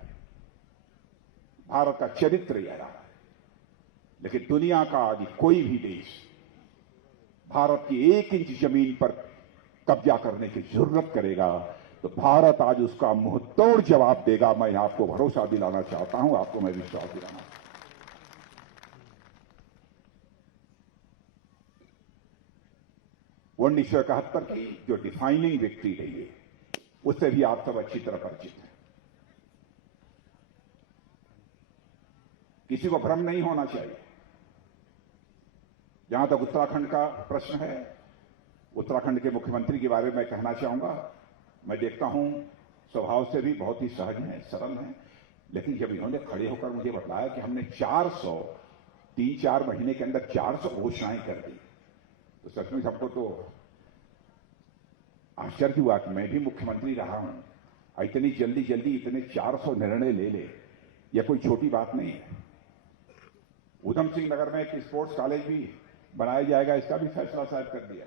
भारत का चरित्र यह रहा है। लेकिन दुनिया का आज कोई भी देश भारत की 1 इंच जमीन पर कब्जा करने की जरूरत करेगा तो भारत आज उसका मुंह तोड़ जवाब देगा। मैं आपको भरोसा दिलाना चाहता हूं, आपको मैं विश्वास दिलाना चाहता हूं। 1971 की जो डिफाइनिंग विक्ट्री रही है, उससे भी आप सब अच्छी तरह परिचित हैं। किसी को भ्रम नहीं होना चाहिए। जहां तक उत्तराखंड का प्रश्न है, उत्तराखंड के मुख्यमंत्री के बारे में कहना चाहूंगा, मैं देखता हूं स्वभाव से भी बहुत ही सहज हैं, सरल हैं। लेकिन जब इन्होंने खड़े होकर मुझे बताया कि हमने 3-4 महीने के अंदर 400 घोषणाएं कर दी, तो सचमुच हमको तो आश्चर्य हुआ कि मैं भी मुख्यमंत्री रहा हूं, इतनी जल्दी इतने 400 निर्णय ले ले, यह कोई छोटी बात नहीं है। उधम सिंह नगर में एक स्पोर्ट्स कॉलेज भी बनाया जाएगा, इसका भी फैसला शायद कर दिया।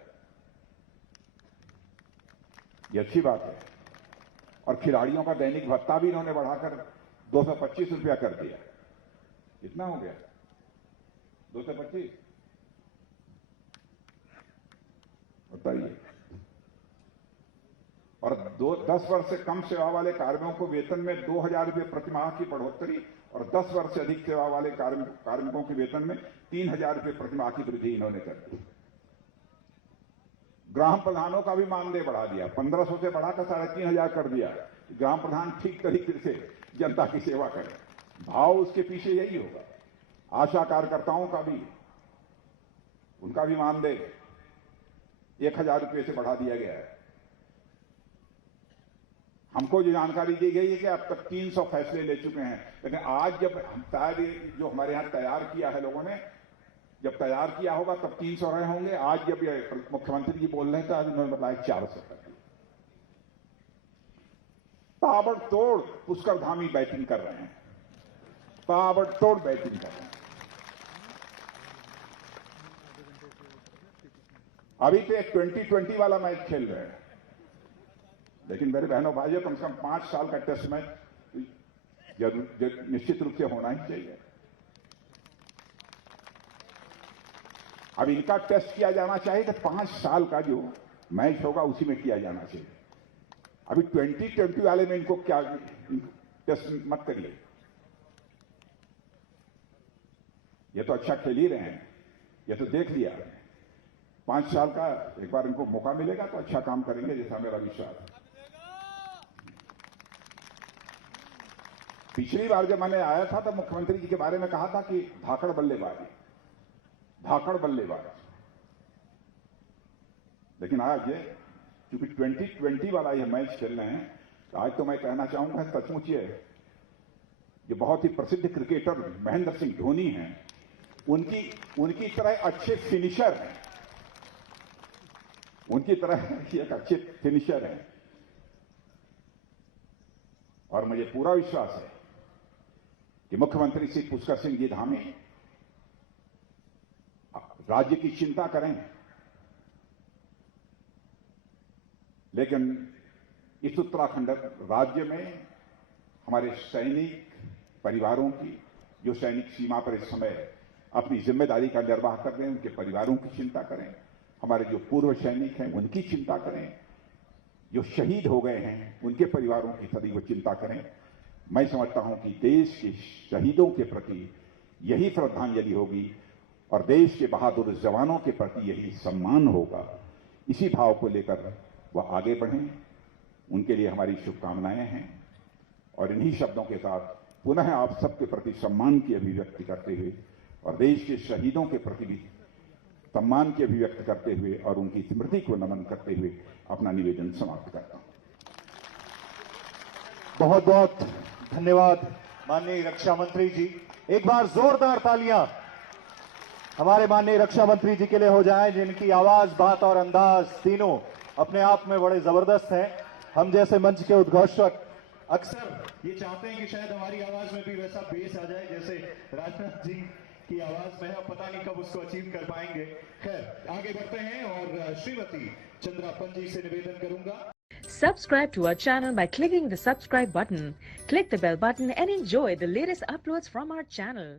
यह अच्छी बात है। और खिलाड़ियों का दैनिक भत्ता भी इन्होंने बढ़ाकर 225 रुपया कर दिया। कितना हो गया? 225? बताइए। और 10 वर्ष से कम सेवा वाले कार्मिकों को वेतन में 2000 रुपये प्रतिमाह की बढ़ोतरी और 10 वर्ष से अधिक सेवा वाले कार्मिकों के वेतन में 3000 रुपये प्रतिमाह की वृद्धि इन्होंने कर दी। ग्राम प्रधानों का भी मानदेय बढ़ा दिया, 1500 से बढ़ाकर 3500 कर दिया। ग्राम प्रधान ठीक तरीके से जनता की सेवा करें। भाव उसके पीछे यही होगा। आशा कार्यकर्ताओं का भी, उनका भी मानदेय 1000 रुपये से बढ़ा दिया गया है। हमको जो जानकारी दी गई है कि अब तक 300 फैसले ले चुके हैं, लेकिन आज जब जो हमारे यहां तैयार किया है लोगों ने, जब तैयार किया होगा तब 300 रहे होंगे। आज जब ये मुख्यमंत्री जी बोल रहे हैं तो आज उन्होंने बताया 400 तक। ताबड़तोड़ पुष्करधामी बैटिंग कर रहे हैं, ताबड़तोड़ बैटिंग कर रहे हैं। अभी तो एक 2020 वाला मैच खेल रहे हैं, लेकिन मेरे बहनों भाइयों, कम से कम 5 साल का टेस्ट मैच निश्चित रूप से होना ही चाहिए। अब इनका टेस्ट किया जाना चाहिए कि 5 साल का जो मैच होगा उसी में किया जाना चाहिए। अभी 2020 वाले में इनको क्या टेस्ट मत करिए। ये तो अच्छा खेल ही रहे हैं, ये तो देख लिया। 5 साल का एक बार इनको मौका मिलेगा तो अच्छा काम करेंगे, जैसा मेरा विश्वास है। पिछली बार जब मैंने आया था तो मुख्यमंत्री जी के बारे में कहा था कि धाकड़ बल्लेबाज, लेकिन आज चूंकि 2020 वाला यह मैच खेल रहे हैं, तो आज तो मैं कहना चाहूंगा सचमुच ये बहुत ही प्रसिद्ध क्रिकेटर महेंद्र सिंह धोनी हैं, उनकी तरह अच्छे फिनिशर हैं, उनकी तरह एक अच्छे फिनिशर हैं। और मुझे पूरा विश्वास है कि मुख्यमंत्री श्री पुष्कर सिंह जी धामी राज्य की चिंता करें, लेकिन इस उत्तराखंड राज्य में हमारे सैनिक परिवारों की, जो सैनिक सीमा पर इस समय अपनी जिम्मेदारी का निर्वाह कर रहे हैं, उनके परिवारों की चिंता करें, हमारे जो पूर्व सैनिक हैं उनकी चिंता करें, जो शहीद हो गए हैं उनके परिवारों की सदैव चिंता करें। मैं समझता हूं कि देश के शहीदों के प्रति यही श्रद्धांजलि होगी और देश के बहादुर जवानों के प्रति यही सम्मान होगा। इसी भाव को लेकर वह आगे बढ़ें, उनके लिए हमारी शुभकामनाएं हैं। और इन्हीं शब्दों के साथ पुनः आप सबके प्रति सम्मान की अभिव्यक्ति करते हुए और देश के शहीदों के प्रति भी सम्मान की अभिव्यक्ति करते हुए और उनकी स्मृति को नमन करते हुए अपना निवेदन समाप्त करता हूं। बहुत बहुत धन्यवाद माननीय रक्षा मंत्री जी। एक बार जोरदार तालियां हमारे माननीय रक्षा मंत्री जी के लिए हो जाएं, जिनकी आवाज, बात और अंदाज तीनों अपने आप में बड़े जबरदस्त हैं। हम जैसे मंच के उद्घोषक अक्सर ये चाहते हैं कि शायद हमारी आवाज में भी वैसा बेस आ जाए जैसे राजनाथ जी की आवाज में है। अब पता नहीं कब उसको अचीव कर पाएंगे। खैर, आगे बढ़ते हैं और श्रीमती चंद्रापन जी से निवेदन करूंगा। Subscribe to our channel by clicking the subscribe button. Click the bell button and enjoy the latest uploads from our channel.